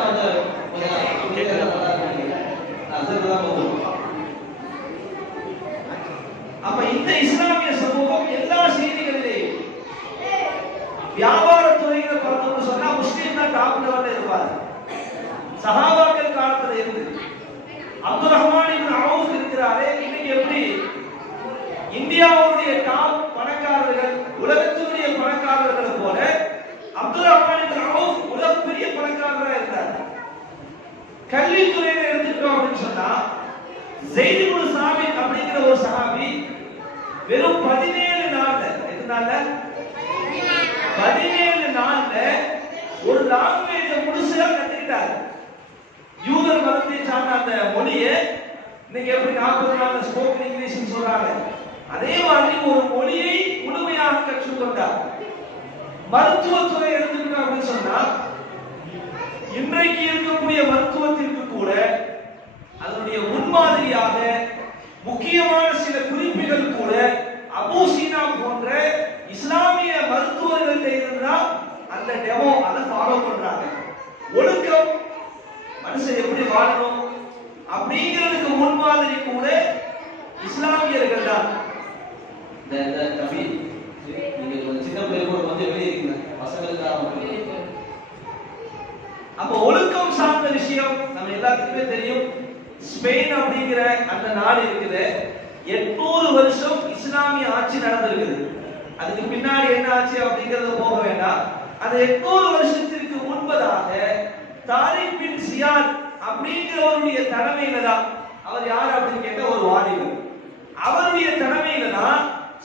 அப்ப இந்த இஸ்லாமிய சமூகம் எல்லா செய்திகளிலேயும் வியாபார துறைகளை பார்த்தோம்னு சொன்னா முஸ்லீம் தான் டாப் லெவல்ல இருப்பாரு. சஹாபாக்கள் காலத்துல இருந்து அப்துல் ரஹ்மான் இப்னு அவுஃப் இருக்கிறாரே, இன்னைக்கு எப்படி இந்தியாவுடைய டாப் பணக்காரர்கள் உலகத்தினுடைய பணக்காரர்களை போல அப்துல் ரஹ்மான் இப்னு அவுஃப் உலகப்பெரிய பணக்காரராக இருந்தார். கல்வித்துறையில எடுத்துட்டோம் அப்படின்னு சொன்னா ஸெய்த் இப்னு சாபித் அப்படிங்கிற ஒரு சஹாபி வெறும் 17 நாள்ல 17 நாள்ல ஒரு லாங்குவேஜை முழுசா கத்துக்கிட்டாரு. யூதர் மதத்தை சார்ந்த அந்த மொழியை இன்னைக்கு எப்படி 40 நாள்ல ஸ்போக்கன் இங்கிலீஷ் சொல்றாங்க, அதே மாதிரி ஒரு மொழியை முழுமையாக கற்றுக்கொண்டார். மருத்துவத்துறை எடுத்துக்கிட்டோம் அப்படின்னு சொன்னா இன்றைக்கு இருக்கக்கூடிய மருத்துவத்திற்கு கூட அதனுடைய முன்மாதிரியாக முக்கியமான சில குறிப்புகள் கூட அபூ சீனா போன்ற இஸ்லாமிய மருத்துவர்கள் இருந்தா அந்த டெமோ அதை ஃபாலோ பண்றாங்க. ஒழுக்கம், மனுஷன் எப்படி வாழணும் அப்படிங்கிறதுக்கு முன்மாதிரி கூட இஸ்லாமியர்கள் தான். நீங்க ஒரு சின்ன பிள்ளைகளோட வந்து எழுதிருக்கீங்க பசங்களுக்காக. அப்ப ஒழுக்கம் சார்ந்த விஷயம் நம்ம எல்லாத்துக்குமே தெரியும். ஸ்பெயின் அப்படிங்கிற அந்த நாடு இருக்குது, 800 வருஷம் இஸ்லாமிய ஆட்சி நடந்திருக்குது. அதுக்கு பின்னாடி என்ன ஆச்சு அப்படிங்கறத போக வேண்டாம். அது 800 வருஷத்திற்கு முன்பதாக தாரிக் பின் சியாத் அப்படிங்கிறவருடைய தலைமையில தான், அவர் யார் அப்படின்னு கேட்ட ஒரு வாலிபர், அவருடைய தலைமையில தான்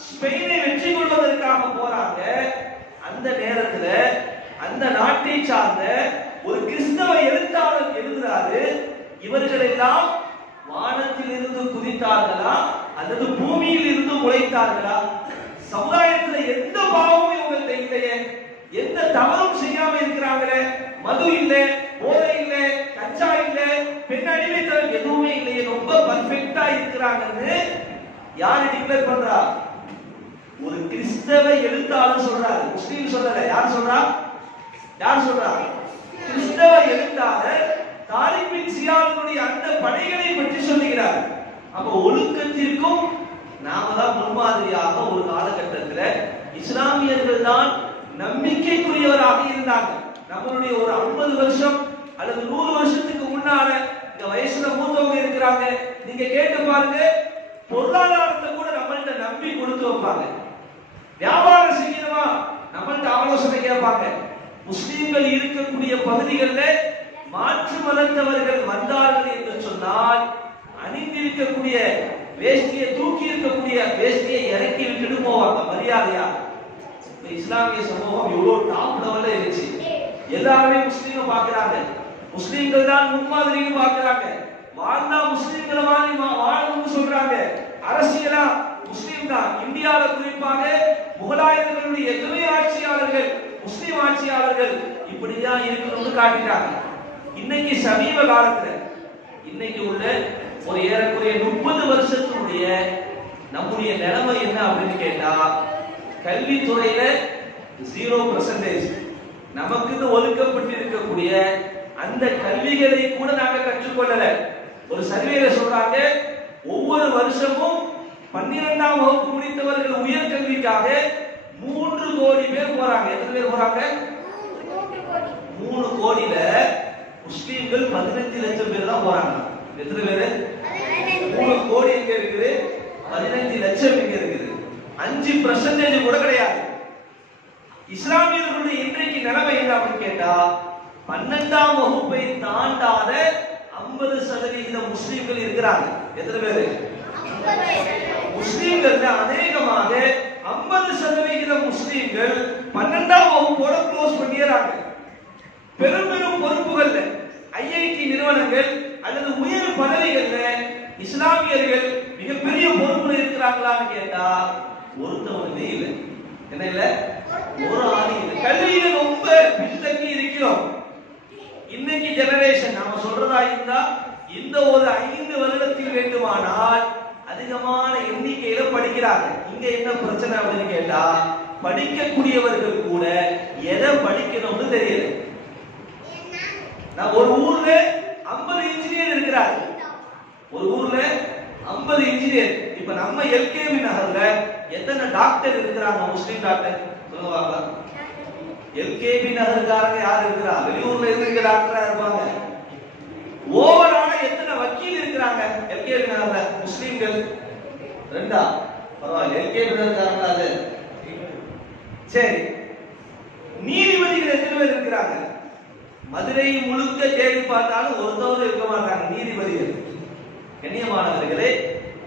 ஸ்பெயினை வெற்றி கொள்வதற்காக போறாங்க. அந்த நேரத்துல அந்த நாட்டை சார்ந்த ஒரு கிறிஸ்தவ எழுத்தாளர் எழுதுறாரு, இவர்கள் எல்லாம் வானத்தில் இருந்து குதித்தார்களா அல்லது பூமியில் இருந்து முளைத்தார்களா? சமுதாயத்துல எந்த பாவமும் இவங்கள்ட்ட இல்லையே, எந்த தவறும் செய்யாம இருக்கிறாங்களே, மது இல்ல, போதை இல்ல, கஞ்சா இல்ல, பெண் அடிமைத்தனம் எதுவுமே இல்லையே, ரொம்ப பர்ஃபெக்ட்டா இருக்கிறாங்கன்னு யார் டிக்ளேர் பண்றா? ஒரு கிறிஸ்தவ எழுத்தாளர் சொல்றாரு, முஸ்லீம் சொல்லல. யார் சொல்றா? யார் சொல்றா? கிறிஸ்தவ எழுத்தாளர் தாரிக் பின் சியாதுடைய அந்த படைகளை பற்றி சொல்லுகிறார். அப்ப ஒழுக்கத்திற்கும் நாம தான் முன்மாதிரியாக ஒரு காலகட்டத்தில் இஸ்லாமியர்கள் தான் நம்பிக்கைக்குரியவராக இருந்தாங்க. நம்மளுடைய ஒரு 50 வருஷம் அல்லது 100 வருஷத்துக்கு முன்னால இந்த வயசுல மூத்தவங்க இருக்கிறாங்க, நீங்க கேட்டு பாருங்க, பொருளாதாரத்தை கூட நம்மள்ட்ட நம்பி கொடுத்து வைப்பாங்க. வியாபாரம் செய்யணுமா நம்மள்ட்ட ஆலோசனை கேட்பாங்க. முஸ்லீம்கள் இருக்கக்கூடிய பகுதிகளில் மாற்று மதத்தவர்கள் வந்தார்கள் என்று சொன்னால் அணிந்திருக்கக்கூடிய வேஷ்டியை, தூக்கி இருக்கக்கூடிய வேஷ்டியை இறக்கி விட்டுட்டு போவாங்க மரியாதையா. இஸ்லாமிய சமூகம் எவ்வளவு டாப் லெவல்ல இருந்துச்சு. எல்லாருமே முஸ்லீமை பாக்குறாங்க, முஸ்லீம்கள் தான் முன்மாதிரின்னு பாக்குறாங்க. வாழ்ந்தா முஸ்லீம்களை வாழணும்னு சொல்றாங்க. அரசியலா முஸ்லீம் தான். இந்தியாவில் குறிப்பாக முகலாயர்களுடைய எத்தனை ஆட்சியாளர்கள் முஸ்லீம் ஆட்சியாளர்கள் இப்படிதான் இருக்கணும்னு காட்டிட்டாங்க. இன்னைக்கு சமீப காலத்துல இன்னைக்கு உள்ள ஒரு ஏறக்குறைய 30 வருஷத்துடைய நம்முடைய நிலைமை என்ன அப்படின்னு கேட்டா, கல்வித்துறையில 0%. நமக்கு ஒதுக்கப்பட்டு இருக்கக்கூடிய அந்த கல்விகளை கூட நாங்க கற்றுக்கொள்ளல. ஒரு சர்வேல சொல்றாங்க, ஒவ்வொரு வருஷமும் 12ஆம் வகுப்பு முடித்தவர்கள் உயர்கல்விக்காக 3 கோடி பேர் போறாங்க. எத்தனை பேர் போறாங்க? 3 கோடியில முஸ்லீம்கள் 15 லட்சம் பேர் தான் போறாங்க. எத்தனை பேரு? 3 கோடி எங்க இருக்குது, 15 லட்சம் எங்க இருக்குது? 5% கூட கிடையாது. இஸ்லாமியர்களுடைய இன்றைக்கு நிலைமை என்ன அப்படின்னு கேட்டா, 12ஆம் வகுப்பை தாண்டாத 50% முஸ்லீம்கள் இருக்கிறாங்க. எத்தனை பேரு? முஸ்லீம்கள் அநேகமாக 50% முஸ்லீம்கள் 12ஆம் வகுப்போட க்ளோஸ் பண்ணிடுறாங்க. பெரும் பெரும் பொறுப்புகள்ல, ஐஐடி நிறுவனங்கள் அல்லது உயர் பதவிகள்ல இஸ்லாமியர்கள் மிகப்பெரிய பொறுப்புல இருக்கிறாங்களான்னு கேட்டா ஒருத்தவங்களே இல்லை. என்ன இல்ல? ஒரு ஆளு இல்லை. கல்வியில ரொம்ப பின்தங்கி இருக்கிறோம். இன்னைக்கு ஜெனரேஷன் நாம சொல்றதா இருந்தா இந்த ஒரு 5 வருடத்தில் வேண்டுமானால் அதிகமான எண்ணிக்கையில படிக்கிறாங்க. இங்க என்ன பிரச்சனை அப்படின்னு கேட்டா, படிக்கக்கூடியவர்கள் கூட எதை படிக்கணும்னு தெரியல. நான் ஒரு ஊர்ல 50 இன்ஜினியர் இருக்கிறார். ஒரு ஊர்ல 50 இன்ஜினியர். இப்ப நம்ம எல்கேபி நகர்ல எத்தனை டாக்டர் இருக்கிறாங்க? முஸ்லீம் டாக்டர் சொல்லுவாங்க. எல்கேபி நகர்காரங்க யார் இருக்கிறா? வெளியூர்ல இருக்க டாக்டரா இருப்பாங்க. ஓவரால எத்தனை வக்கீல் இருக்கிறாங்க எல்கேபி நகர்ல? முஸ்லீம்கள் 2. பரவாயில்ல, எல்கேபி நகர்காரங்க அது சரி. நீதிபதிகள் எத்தனை பேர் இருக்கிறாங்க? மதுரை முழுக்க தேடி பார்த்தாலும் ஒருத்தவரும் இருக்க மாட்டாங்க நீதிபதிகள். கண்ணியமானவர்களே,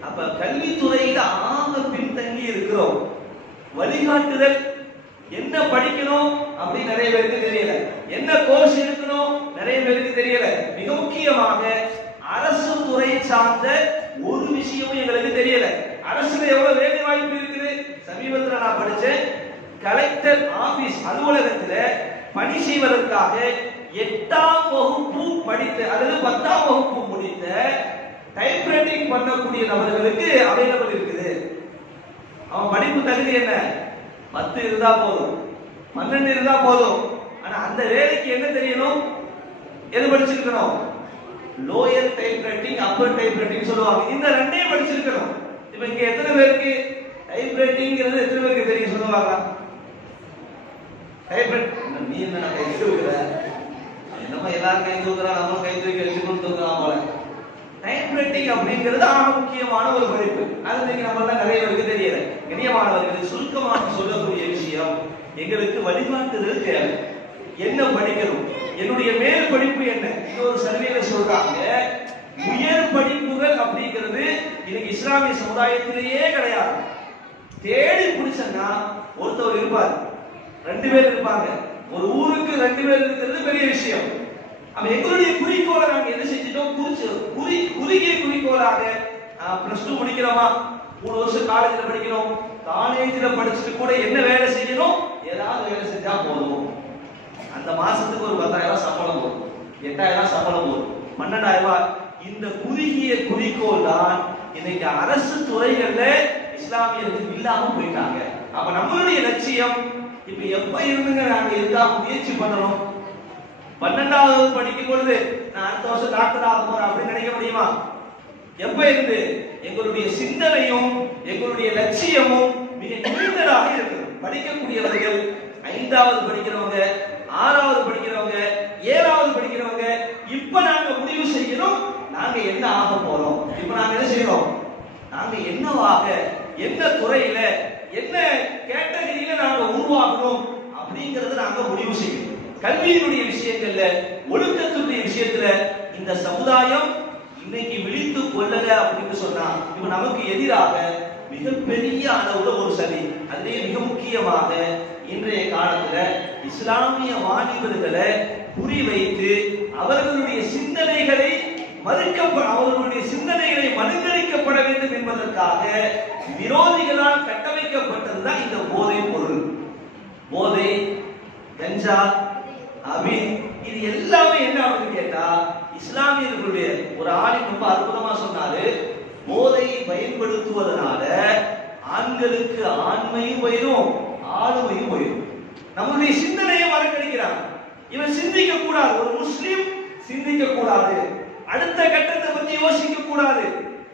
அப்ப கல்வித்துறையில ஆக பின்தங்கி இருக்கிறோம். வழிகாட்டுதல் என்ன படிக்கணும் அப்படி நிறைய பேருக்கு தெரியல. என்ன கோர்ஸ் எடுக்கணும் நிறைய பேருக்கு தெரியல. மிக முக்கியமாக அரசு துறை சார்ந்த ஒரு விஷயமும் எங்களுக்கு தெரியல. அரசுல எவ்வளவு வேலை வாய்ப்பு இருக்குது? சமீபத்தில் நான் படிச்சேன், கலெக்டர் ஆபீஸ் அலுவலகத்துல பணி செய்வதற்காக 8ஆம் வகுப்பு படித்த அல்லது 10ஆம் வகுப்பு முடித்த டைப்ரைட்டிங் பண்ணக்கூடிய நபர்களுக்கு அவைலபிள் இருக்குது. அவன் படிப்பு தகுதி என்ன? 10 இருந்தா போதும், 12 இருந்தா போதும். ஆனா அந்த வேலைக்கு என்ன தெரியணும்? எது படிச்சிருக்கணும்? லோயர் டைப்ரைட்டிங், அப்பர் டைப்ரைட்டிங் சொல்லுவாங்க. இந்த 2ஐயும் படிச்சிருக்கணும். இப்ப இங்க எத்தனை பேருக்கு டைப்ரைட்டிங்கிறது எத்தனை பேருக்கு தெரியும் சொல்லுவாங்க? டைப்ரைட்டிங் நீ என்ன கை தூக்குற? நம்ம எல்லாரும் கை தூக்குறா, நம்ம கை தூக்கி வச்சுக்கணும் தூக்குறான் போல. டைப்ரைட்டிங் அப்படிங்கிறது ஆக முக்கியமான ஒரு படிப்பு. அது நீங்க நம்ம நிறைய பேருக்கு தெரியல. கண்ணியமானவர்கள் சுருக்கமாக சொல்லக்கூடிய விஷயம், எங்களுக்கு வழிகாட்டுதல் தேவை. என்ன படிக்கணும், என்னுடைய மேல் படிப்பு என்ன? இன்னொரு சர்வேல சொல்றாங்க, உயர் படிப்புகள் அப்படிங்கிறது இன்னைக்கு இஸ்லாமிய சமுதாயத்திலேயே கிடையாது. தேடி பிடிச்சா ஒருத்தவர் இருப்பார், 2 பேர் இருப்பாங்க. ஒரு ஊருக்கு 2 பேர் இருக்கிறது பெரிய விஷயம். அப்ப எங்களுடைய குறிக்கோளை நாங்க என்ன செஞ்சிட்டோம், குறுகிய குறிக்கோளாக +2 முடிக்கிறோமா, 3 வருஷம் காலேஜ்ல படிக்கணும், காலேஜ்ல படிச்சுட்டு கூட என்ன வேலை செய்யணும், ஏதாவது வேலை செஞ்சா போதும். அந்த மாசத்துக்கு ஒரு 10,000 சம்பளம் போதும், 8,000 சம்பளம் போதும், 12,000. இந்த குறுகிய குறிக்கோள் தான் இன்னைக்கு அரசு துறைகள்ல இஸ்லாமியர்கள் இல்லாம போயிட்டாங்க. அப்ப நம்மளுடைய லட்சியம் இப்ப எப்ப இருந்துங்க நாங்க இருக்கா முயற்சி பண்ணணும். 12வது படிக்கும் பொழுது நான் அடுத்த வருஷம் டாக்டர் ஆக போறேன் அப்படின்னு நினைக்க முடியுமா? எப்ப இருந்து எங்களுடைய சிந்தனையும் எங்களுடைய லட்சியமும் மிக நீண்டதாக இருக்கு. படிக்கக்கூடியவர்கள் 5வது படிக்கிறவங்க, 6வது படிக்கிறவங்க, 7வது படிக்கிறவங்க இப்ப நாங்க முடிவு செய்யணும் நாங்க என்ன ஆக போறோம். இப்ப நாங்க என்ன செய்யறோம், நாங்க என்னவாக, என்ன துறையில, என்ன கேட்டகரியில நாங்க உருவாகணும் அப்படிங்கறத நாங்க முடிவு செய்யணும். கல்வியினுடைய விஷயங்கள்ல, ஒழுக்கத்துடைய விஷயத்துல இந்த சமுதாயம் இன்னைக்கு விழித்து கொள்ளல அப்படின்னு சொன்னா இப்ப நமக்கு எதிராக மிகப்பெரிய அளவுல ஒரு சதி. அதிலே மிக முக்கியமாக இன்றைய காலத்துல இஸ்லாமிய வாலிபர்களை குறிவைத்து அவர்களுடைய சிந்தனைகளை அவர்களுடைய சிந்தனைகளை மறுதளிக்கப்பட வேண்டும் என்பதற்காக விரோதிகளால் கட்டமைக்கப்பட்டதுதான் இந்த போதைப் பொருள். போதை, கஞ்சா, அபின், இது எல்லாமே என்ன அப்படின்னு கேட்டா இஸ்லாமியர்களுடைய ஒரு ஆளின் ரொம்ப அற்புதமா சொன்னாரு, போதையை பயன்படுத்துவதனால ஆண்களுக்கு ஆண்மையும் போயிடும், ஆளுமையும் போயிடும். நம்மளுடைய சிந்தனையை மறக்கடிக்கிறான். இவன் சிந்திக்க கூடாது, ஒரு முஸ்லிம் சிந்திக்க கூடாது, அடுத்த கட்டத்தை பத்தி யோசிக்க கூடாது.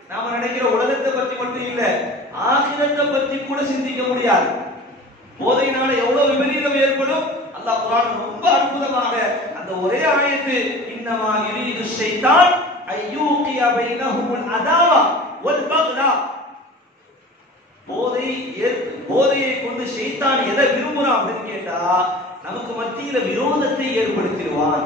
நாம நினைக்கிற உலகத்தை பத்தி மட்டும் இல்ல, ஆகிரத்தை பத்தி கூட சிந்திக்க முடியாது. போதையினால எவ்வளவு விபரீதம் ஏற்படும். அல்லாஹ் குர்ஆன் ரொம்ப அற்புதமாக அந்த ஒரே ஆயத்து, இன்னமா யுரீது ஷைத்தான் அய்யூகிய பைனஹுல் அதாவா வல் பக்தா. போதையை கொண்டு ஷைத்தான் எதை விரும்புறான் அப்படின்னு கேட்டா நமக்கு மத்தியில விரோதத்தை ஏற்படுத்திடுவான்,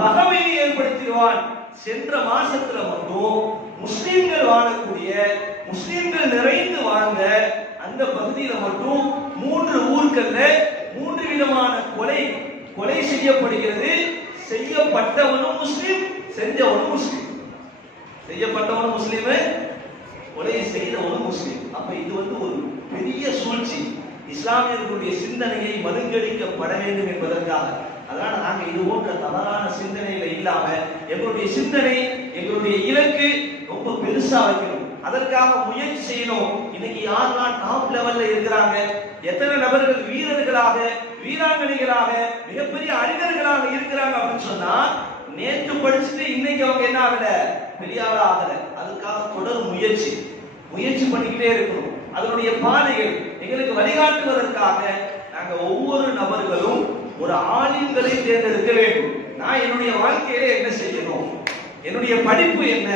பகைமையை ஏற்படுத்திடுவான். சென்ற மாசத்துல மட்டும் முஸ்லிம்கள் வாழக்கூடிய, முஸ்லிம்கள் நிறைந்து வாழ்ந்த அந்த பகுதியில மட்டும் 3 ஊர்கள்ல 3 விதமான கொலை செய்யப்படுகிறது. செய்யப்பட்டவனும் முஸ்லிம், செஞ்சவனும் முஸ்லிம். செய்யப்பட்டவனும் முஸ்லிம், கொலை செய்தவனும் முஸ்லிம். அப்ப இது ஒரு பெரிய சூழ்ச்சி, இஸ்லாமியர்களுடைய சிந்தனையை மறுங்கடிக்கப்பட வேண்டும் என்பதற்காக. அதனால நாங்க இது போன்ற தவறான சிந்தனையில இல்லாம எங்களுடைய சிந்தனை, எங்களுடைய இலக்கு ரொம்ப பெருசா வைக்கணும். அதற்காக முயற்சி செய்யணும். இன்னைக்கு யாரெல்லாம் டாப் லெவல்ல இருக்கிறாங்க, எத்தனை நபர்கள் வீரர்களாக, வீராங்கனைகளாக, மிகப்பெரிய அறிஞர்களாக இருக்கிறாங்க அப்படின்னு சொன்னா நேற்று படிச்சுட்டு இன்னைக்கு அவங்க என்ன ஆகல, பெரிய ஆளா ஆகல. அதுக்காக தொடர் முயற்சி பண்ணிக்கிட்டே இருக்கணும். அதனுடைய பாதைகள் எங்களுக்கு வழிகாட்டுவதற்காக நாங்க ஒவ்வொரு நபர்களும் ஒரு ஆலிம்களை தேர்ந்தெடுக்க வேண்டும். நான் என்னுடைய வாழ்க்கையில என்ன செய்யணும், என்னுடைய படிப்பு என்ன,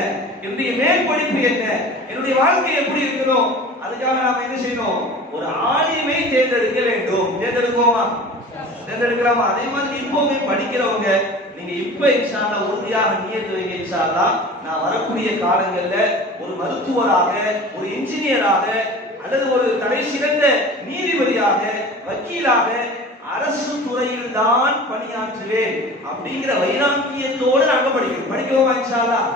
என்னுடைய மேல் படிப்பு என்ன, என்னுடைய வாழ்க்கை எப்படி இருக்கணும், அதுக்காக நாம என்ன செய்யணும், ஒரு ஆலிமை தேர்ந்தெடுக்க வேண்டும். தேர்ந்தெடுக்கோமா, தேர்ந்தெடுக்கலாமா? அதே மாதிரி இப்போவே படிக்கிறவங்க நீங்க இப்ப இன்ஷா அல்லாஹ் உறுதியாக நியத்து வைங்க. இன்ஷா அல்லாஹ் நான் வரக்கூடிய காலங்கள்ல ஒரு மருத்துவராக, ஒரு இன்ஜினியராக, அல்லது ஒரு தலை சிறந்த நீதிபதியாக, வக்கீலாக, அரசு துறையில் தான் பணியாற்றுவேன் அப்படிங்கிற வைராக்கியத்தோடு நாங்க படிக்கிறோம். இன்ஷா அல்லாஹ்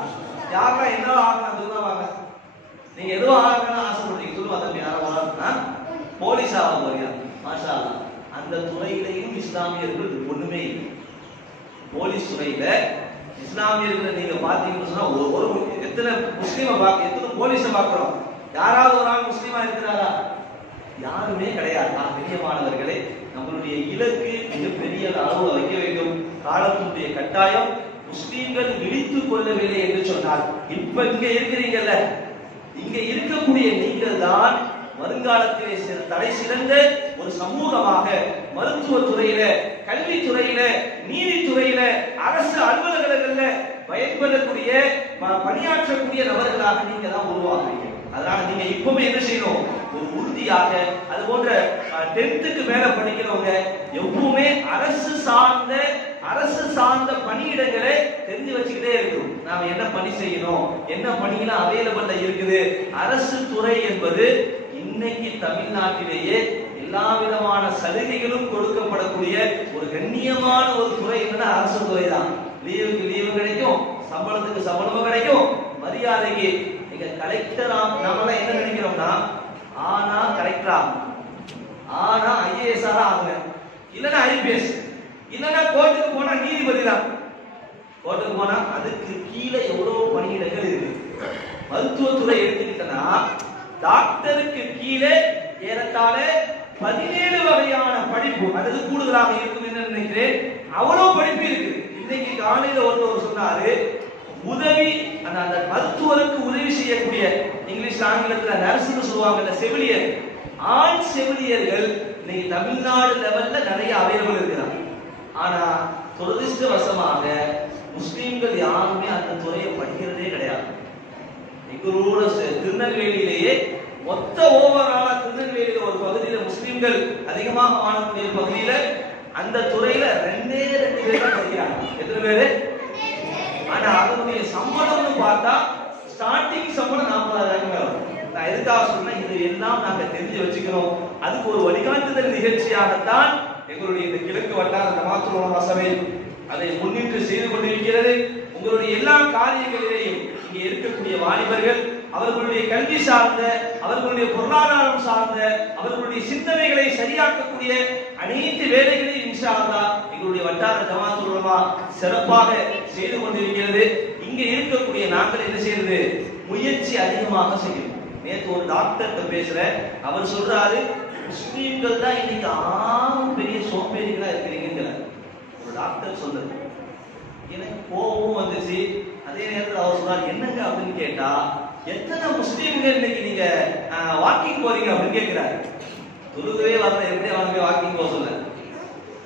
யாரெல்லாம் என்ன ஆகலாம் சொல்லுவாங்க, நீங்க எதுவும் ஆகணும்னு ஆசைப்படுறீங்க சொல்லுவா தம்பி, யாரும் ஆகணும்னா போலீஸ் ஆக போறீங்க, மாஷா அல்லாஹ். அந்த துறையிலையும் இஸ்லாமியர்கள் ஒண்ணுமே இல்லை. போலீஸ் துறையில இஸ்லாமியர்களை நீங்க பாத்தீங்கன்னு சொன்னா ஒரு எத்தனை முஸ்லீமை எத்தனை போலீஸை பார்க்கிறோம், யாராவது ஒரு ஆள் முஸ்லீமா இருக்கிறாரா? யாருமே கிடையாது. பெரியமானவர்களே, நம்மளுடைய இலக்கு மிகப்பெரிய அளவு வைக்க வேண்டும். காலத்தினுடைய கட்டாயம். முஸ்லீம்கள் விழித்துக் கொள்ளவில்லை என்று சொன்னால் இப்ப இங்க இருக்கிறீங்கல்ல, இங்க இருக்கக்கூடிய நீங்கள் தான் வருங்காலத்திலே தலை சிறந்த ஒரு சமூகமாக மருத்துவத்துறையில, கல்வித்துறையில, நீதித்துறையில, அரசு அலுவலகங்கள்ல பயன்படக்கூடிய, பணியாற்றக்கூடிய நபர்களாக நீங்க தான் உருவாக்குறீங்க. அதனால நீங்க இப்பவுமே என்ன செய்யணும், ஒரு உறுதியாக அது போன்ற 10th மேல படிக்கிறவங்க எப்பவுமே அரசு சார்ந்த பணியிடங்களை தெரிஞ்சு வச்சுக்கிட்டே இருக்கணும். நாம என்ன பணி செய்யணும், என்ன பணியெல்லாம் அவைலபிள்ல இருக்குது. அரசு துறை என்பது இன்னைக்கு தமிழ்நாட்டிலேயே எல்லா விதமான சலுகைகளும் கொடுக்கப்படக்கூடிய ஒரு கண்ணியமான ஒரு துறை என்னன்னா அரசு துறை தான். லீவுக்கு லீவு கிடைக்கும், சம்பளத்துக்கு சம்பளமும் கிடைக்கும், மரியாதைக்கு. நீங்க கலெக்டரா நாம என்ன நினைக்கிறோம்னா, ஆனா கலெக்டரா, ஆனா IAS ஆகுறேன், இல்லன்னா IPS, இல்லன்னா கோர்ட்டுக்கு போனா நீதிபதி தான். கோர்ட்டுக்கு போனா அதுக்கு கீழே எவ்வளவு பணியிடங்கள் இருக்கு. மருத்துவத்துறை எடுத்துக்கிட்டனா டாக்டருக்கு கீழே ஏறத்தாழ 17 வகையான படிப்பு அல்லது கூடுதலாக இருக்கும் என்று நினைக்கிறேன். அவ்வளவு படிப்பு இருக்கு. இன்னைக்கு காலையில ஒருவர் சொன்னாரு, உதவி அந்த மருத்துவருக்கு உதவி செய்யக்கூடிய, இங்கிலீஷ் ஆங்கிலத்துல நர்ஸ்னு சொல்லுவாங்கல்ல, செவிலியர், ஆண் செவிலியர்கள் இன்னைக்கு தமிழ்நாடு லெவல்ல நிறைய அவைலபிள் இருக்கிறாங்க. ஆனா துரதிர்ஷ்டவசமாக முஸ்லிம்கள் யாருமே அந்த துறையை படிக்கிறதே கிடையாது. எங்களோட திருநெல்வேலியிலேயே மொத்த ஓவராலா திருநெல்வேலியில ஒரு பகுதியில முஸ்லிம்கள் அதிகமாக வாழக்கூடிய பகுதியில அந்த துறையில 2 பேர் தான் படிக்கிறாங்க. எத்தனை பேரு? ஆனா அதனுடைய சம்பளம்னு பார்த்தா ஸ்டார்டிங் சம்பளம் 40,000 வரும். நான் எதுக்காக சொன்னா, இது எல்லாம் நாங்க தெரிஞ்சு வச்சுக்கிறோம். அதுக்கு ஒரு வழிகாட்டுதல் நிகழ்ச்சியாகத்தான் எங்களுடைய இந்த கிழக்கு வட்டார ஜமாத்துல் உலமா சபை அதை முன்னிட்டு செய்து கொண்டிருக்கிறது. உங்களுடைய எல்லா காரியங்களிலேயும் இங்கே இருக்கக்கூடிய வாலிபர்கள் அவர்களுடைய கல்வி சார்ந்த, அவர்களுடைய பொருளாதாரம் சார்ந்த, அவர்களுடைய சிந்தனைகளை சரியாக்கக்கூடிய அனைத்து வேலைகளையும் இன்ஷா அல்லாஹ் எங்களுடைய வட்டார ஜமாத்துல் உலமா சிறப்பாக செய்து கொண்டிருக்கிறது. இங்க இருக்கக்கூடிய நாங்கள் என்ன செய்யறது, முயற்சி அதிகமாக செய்யணும். நேற்று ஒரு டாக்டர்கிட்ட பேசுற, அவர் சொல்றாரு, முஸ்லீம்கள் தான் இன்னைக்கு பெரிய சோம்பேறிகளா இருக்கிறீங்க. ஒரு டாக்டர் சொல்றது எனக்கு கோபமும் வந்துச்சு. அதே நேரத்தில் அவர் சொல்றாரு, என்னங்க அப்படின்னு கேட்டா, எத்தனை முஸ்லீம்கள் இன்னைக்கு நீங்க வாக்கிங் போறீங்க அப்படின்னு கேட்கிறாரு. தொழுகவே வரல, எப்படி அவங்க வாக்கிங் போக சொல்ல,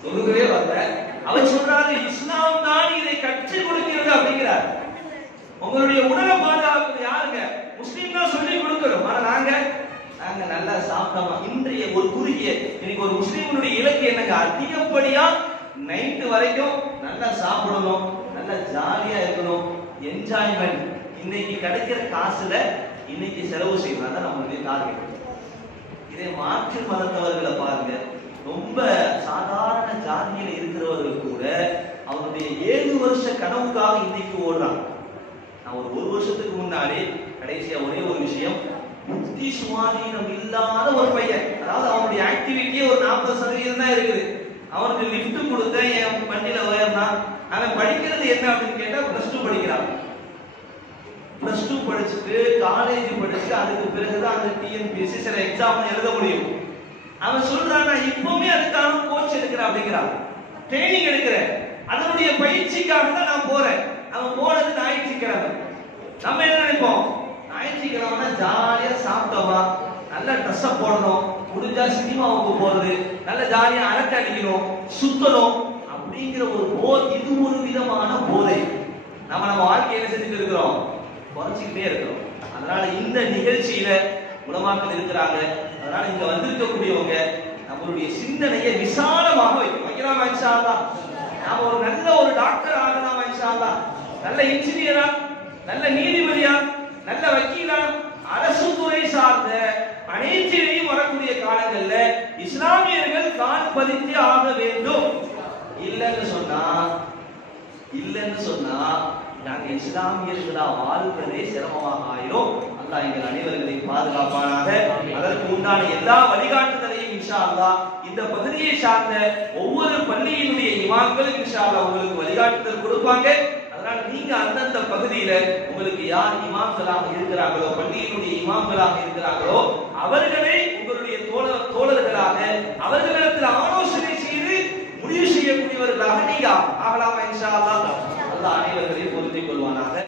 தொழுகவே வரல. அவர் சொல்றாரு, இஸ்லாம் தான் இதை கற்றுக் கொடுக்கிறது அப்படிங்கிறார். உங்களுடைய உணவை பாதுகாக்கிறது யாருங்க? முஸ்லீம் தான் சொல்லி கொடுக்கணும். ஆனா நாங்க நல்லா சாப்பிட்டோமா? இன்றைய ஒரு குறுகிய இன்னைக்கு ஒரு முஸ்லீமுடைய இலக்கு என்னங்க, அதிகப்படியா நைட்டு வரைக்கும் நல்லா சாப்பிடணும், நல்லா ஜாலியா இருக்கணும், என்ஜாய்மெண்ட். இன்னைக்கு கிடைக்கிற காசுல இன்னைக்கு செலவு செய்யலாம் தான் நம்மளுடைய டார்கெட். இதே மாற்று மதத்தவர்களை பாருங்க, ரொம்ப சாதாரண ஜாதியில இருக்கிறவர்கள் கூட அவருடைய 7 வருஷ கனவுக்காக இன்னைக்கு ஓடுறாங்க. நான் ஒரு வருஷத்துக்கு முன்னாடி கடைசியா ஒரே ஒரு விஷயம், புத்தி சுவாதீனம் இல்லாத ஒரு பையன், அதாவது அவனுடைய ஆக்டிவிட்டியே ஒரு 40% தான் இருக்குது. அவனுக்கு லிஃப்ட் கொடுத்த என் வண்டியில உயர்ந்தான். அவன் படிக்கிறது என்ன அப்படின்னு கேட்டா +2 படிக்கிறான். +2 படிச்சுட்டு காலேஜ் படிச்சுட்டு அதுக்கு பிறகுதான் அந்த TNPSC சில எக்ஸாம் எழுத முடியும். அவன் சொல்றான், நான் இப்பவுமே அதுக்கான கோச் எடுக்கிறேன் அப்படிங்கிறான், ட்ரைனிங் எடுக்கிறேன், அதனுடைய பயிற்சிக்காக தான் நான் போறேன். அவன் போனது ஞாயிற்றுக்கிழமை. நம்ம என்ன நினைப்போம், ஞாயிற்றுக்கிழமை ஜாலியா சாப்பிட்டோமா, நல்ல ட்ரெஸ் போடணும், முடிஞ்சா சினிமாவுக்கு போறது, நல்ல ஜாலியா அரட்டை அடிக்கணும், சுத்தணும் அப்படிங்கிற ஒரு இது ஒரு விதமான போதை. நம்ம வாழ்க்கையில செஞ்சுட்டு இருக்கிறோம், குறைச்சிக்கிட்டே இருக்கிறோம். அதனால இந்த நிகழ்ச்சியில உலமாக்கள் இருக்கிறாங்க. அதனால இங்க வந்திருக்கக்கூடியவங்க நம்மளுடைய சிந்தனையை விசாலமாக வைக்கலாம். இன்ஷா அல்லாஹ் நாம ஒரு நல்ல ஒரு டாக்டர் ஆகலாம். இன்ஷா அல்லாஹ் நல்ல இன்ஜினியரா, நல்ல நீதிபதியா, நல்ல வக்கீலா, அரசு துறை சார்ந்த அனைத்திலையும் வரக்கூடிய காலங்கள்ல இஸ்லாமியர்கள் கால் பதித்து ஆக வேண்டும். இல்லைன்னு சொன்னா நாங்க இஸ்லாமியர்களா வாழ்வதே சிரமமாக ஆயிரும். அல்லாஹ் எங்கள் அனைவர்களை பாதுகாப்பானாக. அதற்கு உண்டான எல்லா வழிகாட்டுதலையும் இன்ஷா அல்லாஹ் இந்த பகுதியை சார்ந்த ஒவ்வொரு பள்ளியினுடைய இமாம்களும் இன்ஷா அல்லாஹ் உங்களுக்கு வழிகாட்டுதல் கொடுப்பாங்க. அதனால நீங்க அந்தந்த பகுதியில உங்களுக்கு யார் இமாம்களாக இருக்கிறார்களோ, பள்ளியினுடைய இமாம்களாக இருக்கிறார்களோ, அவர்களை உங்களுடைய தோழர்களாக அவர்களிடத்தில் ஆலோசனை செய்து முடிவு செய்யக்கூடியவர்களாக நீங்க ஆகலாம். இன்ஷா அல்லாஹ் அல்லாஹ் அனைவர்களையும் பொருந்திக் கொள்வானாக.